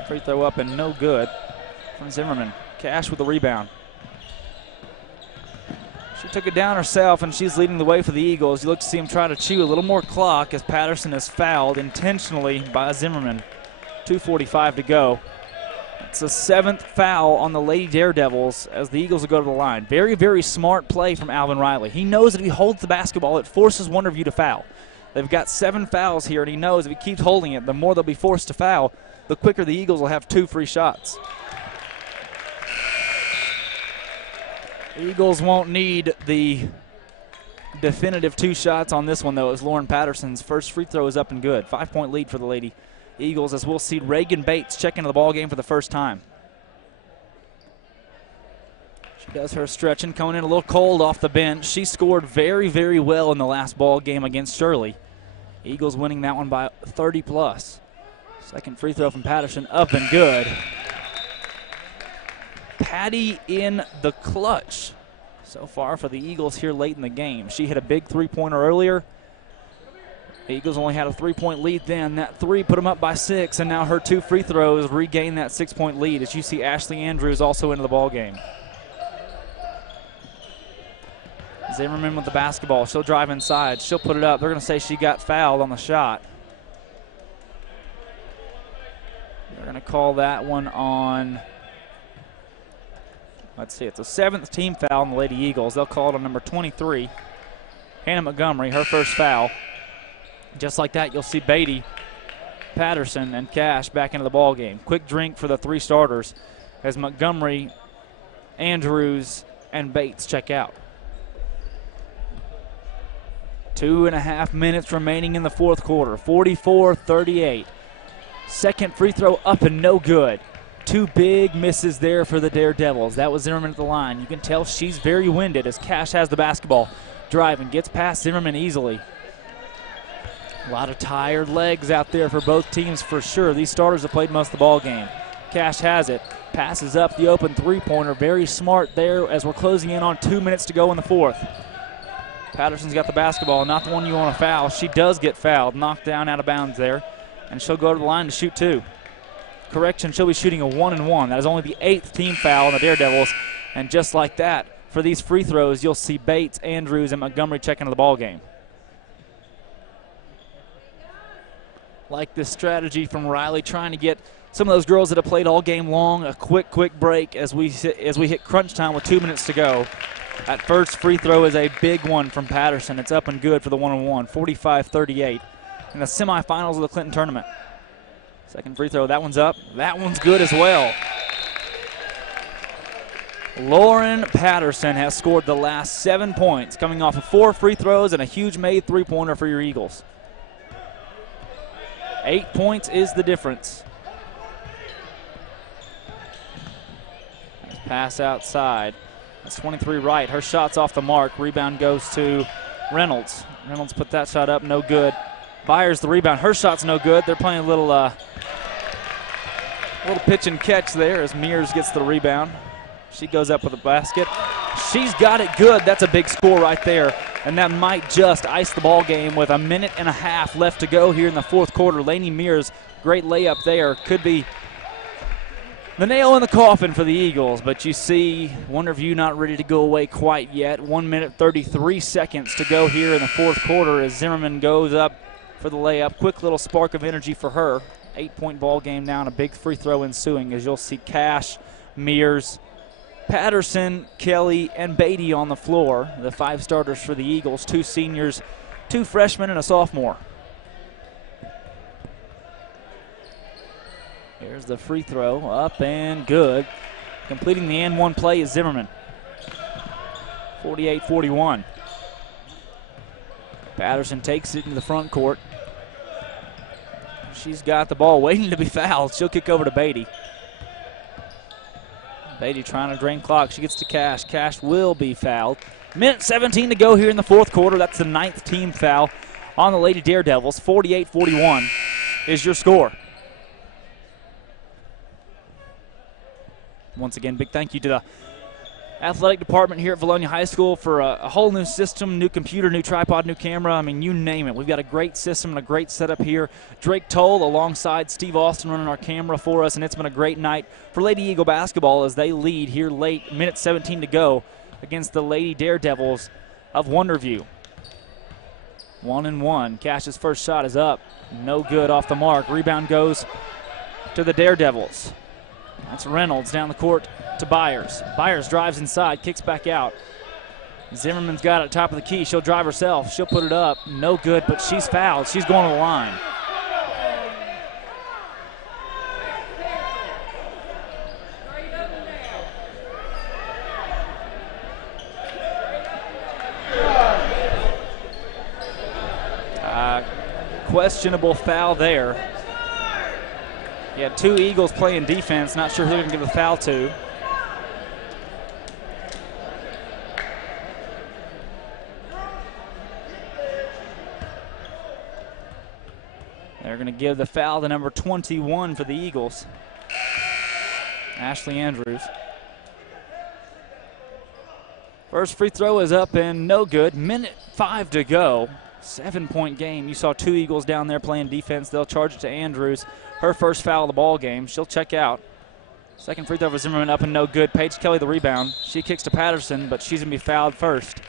Free throw up and no good from Zimmerman. Cash with the rebound. She took it down herself, and she's leading the way for the Eagles. You look to see him try to chew a little more clock as Patterson is fouled intentionally by Zimmerman. 2:45 to go. It's the 7th foul on the Lady Daredevils as the Eagles will go to the line. Very smart play from Alvin Riley. He knows that if he holds the basketball, it forces Wonderview to foul. They've got 7 fouls here, and he knows if he keeps holding it, the more they'll be forced to foul, the quicker the Eagles will have 2 free shots. The Eagles won't need the definitive 2 shots on this one, though, as Lauren Patterson's first free throw is up and good. 5-point lead for the Lady Eagles, as we'll see Reagan Bates check into the ball game for the first time. She does her stretching, coming in a little cold off the bench. She scored very well in the last ball game against Shirley. Eagles winning that one by 30+. Second free throw from Patterson, up and good. Patty in the clutch so far for the Eagles here late in the game. She hit a big three-pointer earlier. The Eagles only had a 3-point lead then. That 3 put them up by 6, and now her 2 free throws regain that 6-point lead, as you see Ashley Andrews also into the ball game. Zimmerman with the basketball. She'll drive inside. She'll put it up. They're going to say she got fouled on the shot. They're going to call that one on, let's see, it's a 7th team foul on the Lady Eagles. They'll call it on number 23, Hannah Montgomery, her first foul. Just like that, you'll see Beatty, Patterson, and Cash back into the ball game. Quick drink for the 3 starters as Montgomery, Andrews, and Bates check out. 2.5 minutes remaining in the 4th quarter. 44-38. Second free throw up and no good. Two big misses there for the Daredevils. That was Zimmerman at the line. You can tell she's very winded as Cash has the basketball. Driving, gets past Zimmerman easily. A lot of tired legs out there for both teams for sure. These starters have played most of the ball game. Cash has it. Passes up the open three-pointer. Very smart there as we're closing in on 2 minutes to go in the fourth. Patterson's got the basketball, not the one you want to foul. She does get fouled, knocked down out of bounds there, and she'll go to the line to shoot two. Correction, she'll be shooting a 1-and-1. That is only the 8th team foul on the Daredevils, and just like that, for these free throws, you'll see Bates, Andrews, and Montgomery check into the ball game. Like this strategy from Riley, trying to get some of those girls that have played all game long a quick break as we hit crunch time with 2 minutes to go. That first free throw is a big one from Patterson. It's up and good for the 1-and-1, 45-38 in the semifinals of the Clinton tournament. Second free throw, that one's up. That one's good as well. Lauren Patterson has scored the last 7 points, coming off of 4 free throws and a huge made three-pointer for your Eagles. 8 points is the difference. Nice pass outside. That's 23 right. Her shot's off the mark. Rebound goes to Reynolds. Reynolds put that shot up, no good. Byers the rebound. Her shot's no good. They're playing a little pitch and catch there as Mears gets the rebound. She goes up with a basket. She's got it good. That's a big score right there. And that might just ice the ball game with 1.5 minutes left to go here in the fourth quarter. Lainey Mears, great layup there. Could be the nail in the coffin for the Eagles, but you see Wonderview not ready to go away quite yet. 1 minute 33 seconds to go here in the fourth quarter as Zimmerman goes up for the layup. Quick little spark of energy for her. 8-point ball game now and a big free throw ensuing as you'll see Cash, Mears, Patterson, Kelly, and Beatty on the floor. The 5 starters for the Eagles, 2 seniors, 2 freshmen, and a sophomore. Here's the free throw, up and good. Completing the and-one play is Zimmerman. 48-41. Patterson takes it into the front court. She's got the ball waiting to be fouled. She'll kick over to Beatty. Beatty trying to drain clock. She gets to Cash. Cash will be fouled. Minute 17 to go here in the fourth quarter. That's the 9th team foul on the Lady Daredevils. 48-41 is your score. Once again, big thank you to the athletic department here at Vilonia High School for a whole new system, new computer, new tripod, new camera. I mean, you name it. We've got a great system and a great setup here. Drake Toll alongside Steve Austin running our camera for us, and it's been a great night for Lady Eagle basketball as they lead here late, minute 17 to go against the Lady Daredevils of Wonderview. 1-and-1. Cash's first shot is up. No good, off the mark. Rebound goes to the Daredevils. That's Reynolds down the court to Byers. Byers drives inside, kicks back out. Zimmerman's got it top of the key. She'll drive herself. She'll put it up. No good, but she's fouled. She's going to the line. Questionable foul there. You had 2 Eagles playing defense. Not sure who they're going to give the foul to. They're going to give the foul to number 21 for the Eagles, Ashley Andrews. First free throw is up and no good. Minute 5 to go. 7-point game. You saw 2 Eagles down there playing defense. They'll charge it to Andrews. Her first foul of the ball game. She'll check out. Second free throw for Zimmerman up and no good. Paige Kelly the rebound. She kicks to Patterson, but she's going to be fouled first.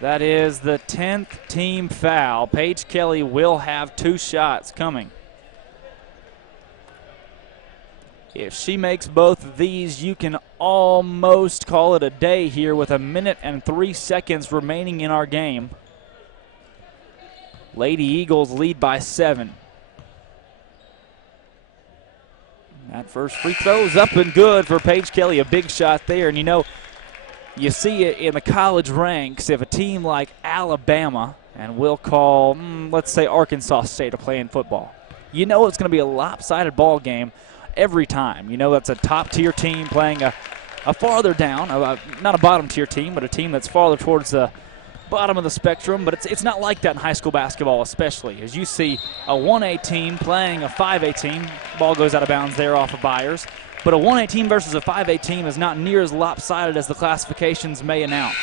That is the 10th team foul. Paige Kelly will have 2 shots coming. If she makes both of these, you can almost call it a day here with 1 minute and 3 seconds remaining in our game. Lady Eagles lead by 7. That first free throw is up and good for Paige Kelly. A big shot there. And, you know, you see it in the college ranks. If a team like Alabama, and we'll call, let's say Arkansas State, are playing football, you know it's going to be a lopsided ball game every time. You know that's a top-tier team playing a farther down, not a bottom-tier team, but a team that's farther towards the bottom of the spectrum. But it's not like that in high school basketball, especially as you see a 1A team playing a 5A team. Ball goes out of bounds there off of Byers. But a 1A team versus a 5A team is not near as lopsided as the classifications may announce.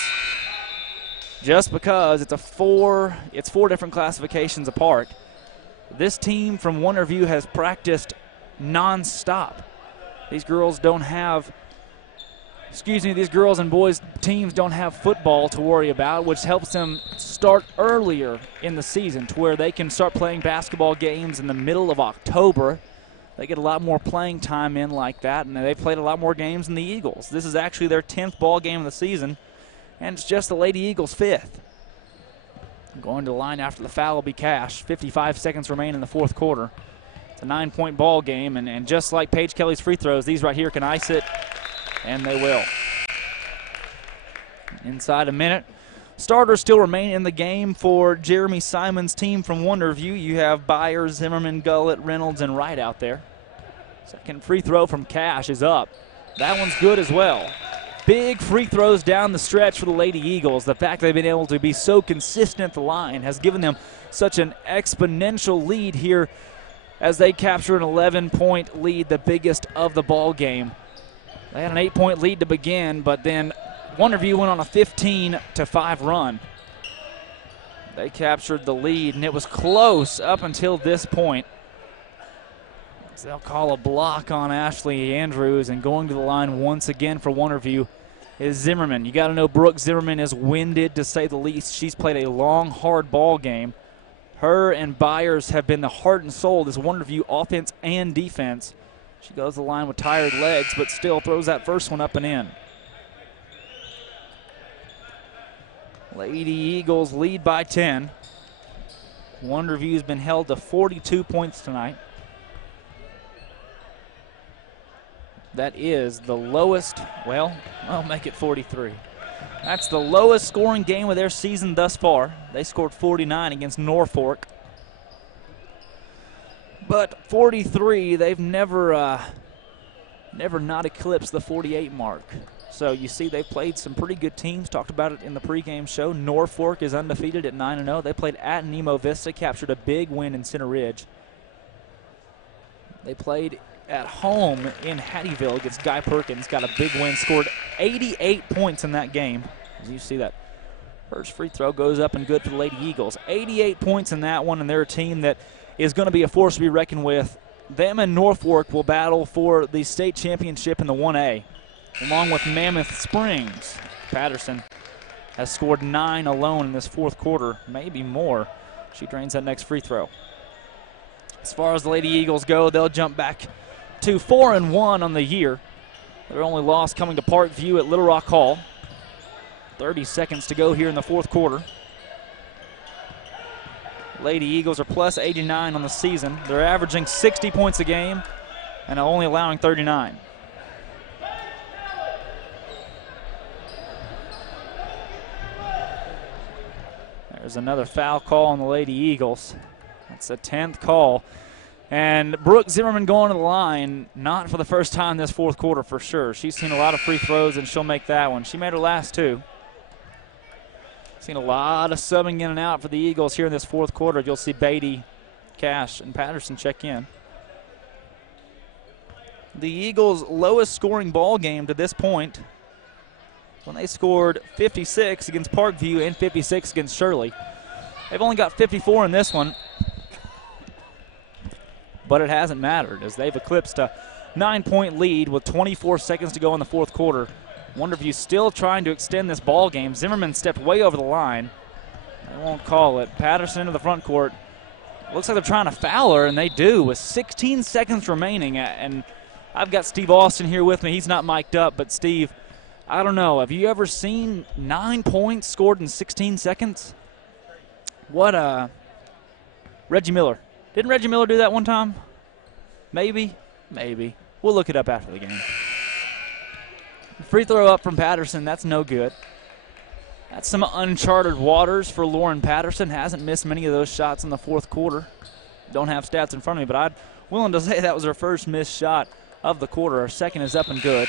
Just because it's four different classifications apart. This team from Wonderview has practiced non-stop. These girls and boys teams don't have football to worry about, which helps them start earlier in the season to where they can start playing basketball games in the middle of October. They get a lot more playing time in like that, and they've played a lot more games than the Eagles. This is actually their 10th ball game of the season, and it's just the Lady Eagles' 5th. Going to the line after the foul will be Cash. 55 seconds remain in the fourth quarter. It's a 9-point ball game, and just like Paige Kelly's free throws, these right here can ice it, and they will. Inside a minute. Starters still remain in the game for Jeremy Simon's team from Wonderview. You have Byers, Zimmerman, Gullett, Reynolds, and Wright out there. Second free throw from Cash is up. That one's good as well. Big free throws down the stretch for the Lady Eagles. The fact they've been able to be so consistent at the line has given them such an exponential lead here as they capture an 11-point lead, the biggest of the ball game. They had an 8-point lead to begin, but then Wonderview went on a 15-5 run. They captured the lead, and it was close up until this point. They'll call a block on Ashley Andrews, and going to the line once again for Wonderview is Zimmerman. You got to know Brooke Zimmerman is winded, to say the least. She's played a long, hard ball game. Her and Byers have been the heart and soul of this Wonderview offense and defense. She goes to the line with tired legs, but still throws that first one up and in. Lady Eagles lead by 10. Wonderview's been held to 42 points tonight. That is the lowest, well, I'll make it 43. That's the lowest scoring game of their season thus far. They scored 49 against Norfolk. But 43, they've never not eclipsed the 48 mark. So you see they've played some pretty good teams. Talked about it in the pregame show. Norfolk is undefeated at 9-0. They played at Nemo Vista, captured a big win in Center Ridge. They played at home in Hattieville against Guy Perkins, got a big win, scored 88 points in that game. As you see, that first free throw goes up and good for the Lady Eagles. 88 points in that one, and they're a team that is going to be a force to be reckoned with. Them and Norfolk will battle for the state championship in the 1A, along with Mammoth Springs. Patterson has scored 9 alone in this fourth quarter, maybe more. She drains that next free throw. As far as the Lady Eagles go, they'll jump back to 4-1 on the year. Their only loss coming to Parkview at Little Rock Hall. 30 seconds to go here in the fourth quarter. Lady Eagles are plus 89 on the season. They're averaging 60 points a game and only allowing 39. There's another foul call on the Lady Eagles. That's a 10th call. And Brooke Zimmerman going to the line, not for the first time this fourth quarter for sure. She's seen a lot of free throws, and she'll make that one. She made her last 2. Seen a lot of subbing in and out for the Eagles here in this fourth quarter. You'll see Beatty, Cash, and Patterson check in. The Eagles' lowest scoring ball game to this point when they scored 56 against Parkview and 56 against Shirley. They've only got 54 in this one, but it hasn't mattered as they've eclipsed a 9-point lead with 24 seconds to go in the fourth quarter. Wonderview still trying to extend this ball game. Zimmerman stepped way over the line. They won't call it. Patterson into the front court. Looks like they're trying to foul her, and they do with 16 seconds remaining. And I've got Steve Austin here with me. He's not mic'd up, but Steve, I don't know. Have you ever seen 9 points scored in 16 seconds? What, Reggie Miller. Didn't Reggie Miller do that one time? Maybe. Maybe. We'll look it up after the game. Free throw up from Patterson. That's no good. That's some uncharted waters for Lauren Patterson. Hasn't missed many of those shots in the fourth quarter. Don't have stats in front of me, but I'm willing to say that was her first missed shot of the quarter. Her second is up and good.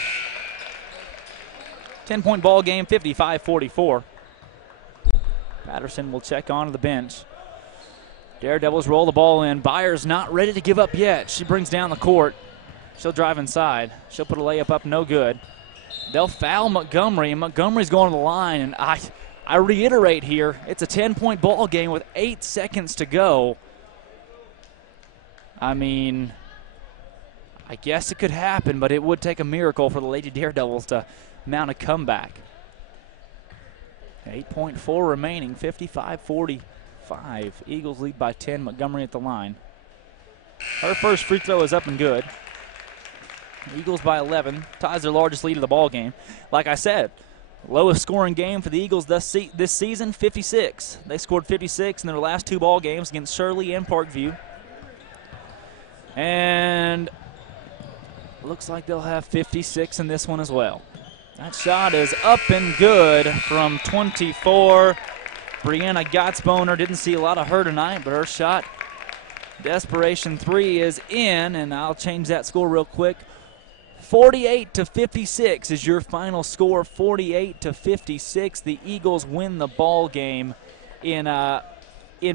10-point ball game, 55-44. Patterson will check onto the bench. Daredevils roll the ball in. Byers not ready to give up yet. She brings down the court. She'll drive inside. She'll put a layup up, no good. They'll foul Montgomery, and Montgomery's going to the line. And I reiterate here, it's a 10-point ball game with 8 seconds to go. I mean, I guess it could happen, but it would take a miracle for the Lady Daredevils to mount a comeback. 8.4 remaining, 55-45. Eagles lead by 10. Montgomery at the line. Her first free throw is up and good. Eagles by 11, ties their largest lead of the ball game. Like I said, lowest scoring game for the Eagles this season, 56. They scored 56 in their last 2 ball games against Shirley and Parkview. And looks like they'll have 56 in this one as well. That shot is up and good from 24. Brianna Gotzboner didn't see a lot of her tonight, but her shot, desperation 3, is in, and I'll change that score real quick. 48-56 is your final score. 48-56. The Eagles win the ball game in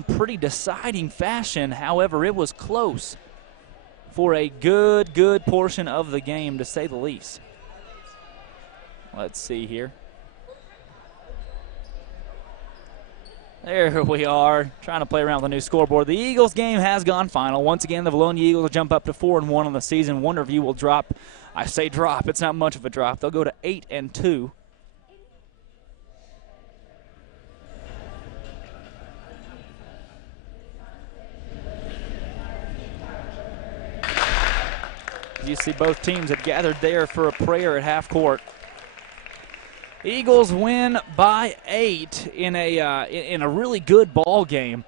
pretty deciding fashion. However, it was close for a good portion of the game, to say the least. Let's see here. There we are, trying to play around with the new scoreboard. The Eagles game has gone final. Once again, the Vilonia Eagles will jump up to 4-1 on the season. Wonderview will drop. I say drop, it's not much of a drop. They'll go to 8-2. You see both teams have gathered there for a prayer at half court. Eagles win by 8 in a really good ball game.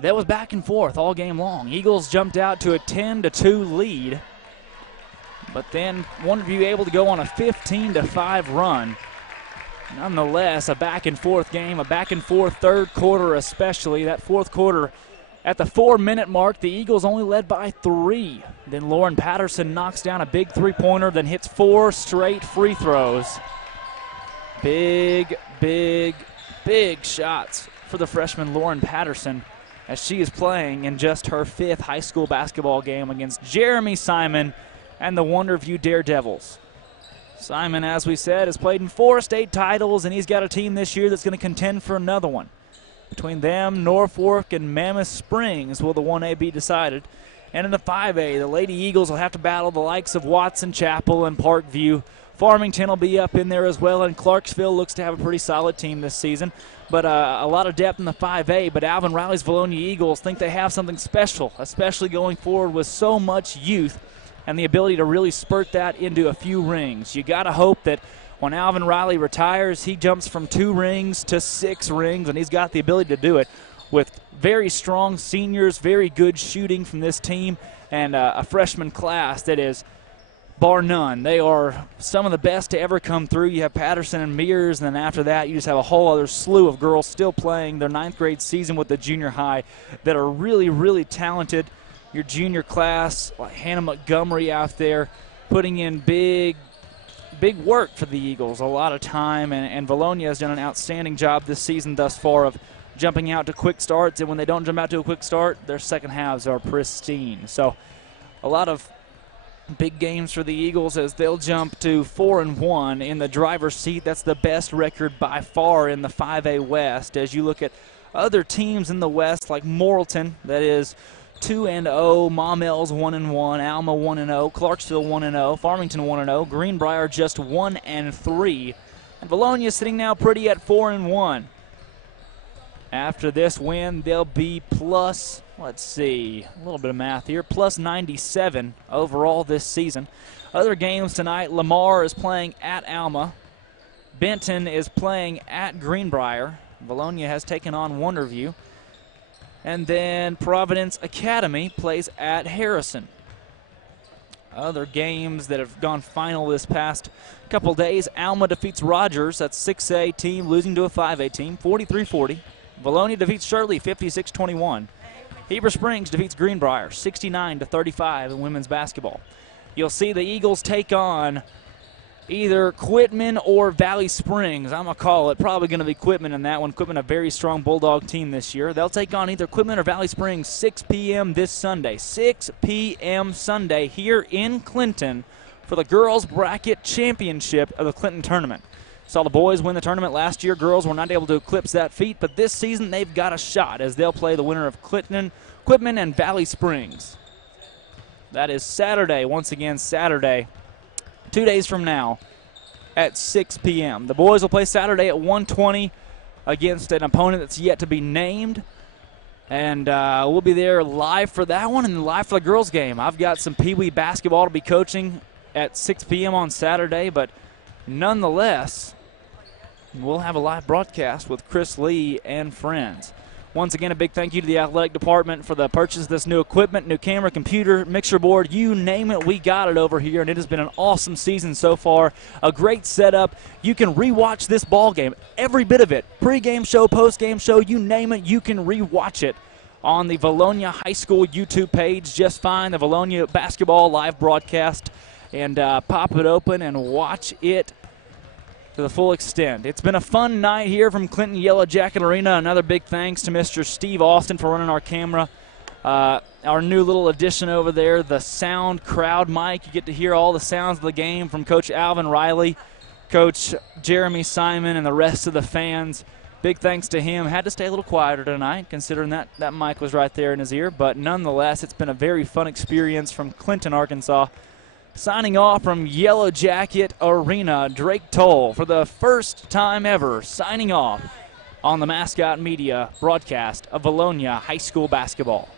That was back and forth all game long. Eagles jumped out to a 10-2 lead, but then Wonderview able to go on a 15-5 run. Nonetheless, a back and forth game, a back and forth third quarter especially. That fourth quarter, at the 4-minute mark, the Eagles only led by 3. Then Lauren Patterson knocks down a big three-pointer, then hits 4 straight free throws. Big shots for the freshman Lauren Patterson, as she is playing in just her 5th high school basketball game against Jeremy Simon and the Wonderview Daredevils. Simon, as we said, has played in 4 state titles, and he's got a team this year that's going to contend for another one. Between them, Norfolk, and Mammoth Springs will the 1A be decided. And in the 5A, the Lady Eagles will have to battle the likes of Watson Chapel and Parkview. Farmington will be up in there as well, and Clarksville looks to have a pretty solid team this season. But a lot of depth in the 5A, but Alvin Riley's Vilonia Eagles think they have something special, especially going forward with so much youth and the ability to really spurt that into a few rings. You got to hope that when Alvin Riley retires, he jumps from 2 rings to 6 rings, and he's got the ability to do it with very strong seniors, very good shooting from this team, and a freshman class that is, bar none, they are some of the best to ever come through. You have Patterson and Mears, and then after that, you just have a whole other slew of girls still playing their 9th grade season with the junior high that are really talented. Your junior class, like Hannah Montgomery out there, putting in big work for the Eagles, a lot of time, and Vilonia has done an outstanding job this season thus far of jumping out to quick starts, and when they don't jump out to a quick start, their second halves are pristine. So a lot of big games for the Eagles as they'll jump to 4-1 in the driver's seat. That's the best record by far in the 5A West. As you look at other teams in the West like Morrilton, that is 2-0, Maumelles 1-1, Alma 1-0, Clarksville 1-0, Farmington 1-0, Greenbrier just 1-3, and Vilonia sitting now pretty at 4-1. After this win, they'll be plus, let's see, a little bit of math here, plus 97 overall this season. Other games tonight, Lamar is playing at Alma. Benton is playing at Greenbrier. Vilonia has taken on Wonderview. And then Providence Academy plays at Harrison. Other games that have gone final this past couple days, Alma defeats Rogers, that's 6A team, losing to a 5A team, 43-40. Vilonia defeats Shirley, 56-21. Heber Springs defeats Greenbrier 69-35 in women's basketball. You'll see the Eagles take on either Quitman or Valley Springs. I'm going to call it probably going to be Quitman in that one. Quitman, a very strong Bulldog team this year. They'll take on either Quitman or Valley Springs 6 p.m. this Sunday. 6 p.m. Sunday here in Clinton for the girls bracket championship of the Clinton tournament. Saw the boys win the tournament last year. Girls were not able to eclipse that feat, but this season they've got a shot as they'll play the winner of Quitman and Valley Springs. That is Saturday, once again Saturday, 2 days from now at 6 p.m. The boys will play Saturday at 1:20 against an opponent that's yet to be named. And we'll be there live for that one and live for the girls' game. I've got some Pee Wee basketball to be coaching at 6 p.m. on Saturday, but nonetheless, we'll have a live broadcast with Chris Lee and friends. Once again, a big thank you to the athletic department for the purchase of this new equipment, new camera, computer, mixer board, you name it, we got it over here, and it has been an awesome season so far. A great setup. You can rewatch this ball game, every bit of it, pre-game show, post-game show, you name it, you can rewatch it on the Vilonia High School YouTube page. Just find the Vilonia basketball live broadcast and pop it open and watch it to the full extent. It's been a fun night here from Clinton Yellow Jacket Arena. Another big thanks to Mr. Steve Austin for running our camera. Our new little addition over there, the sound crowd mic. You get to hear all the sounds of the game from Coach Alvin Riley, Coach Jeremy Simon, and the rest of the fans. Big thanks to him. Had to stay a little quieter tonight, considering that mic was right there in his ear. But nonetheless, it's been a very fun experience from Clinton, Arkansas. Signing off from Yellow Jacket Arena, Drake Toll, for the first time ever, signing off on the Mascot Media broadcast of Vilonia High School basketball.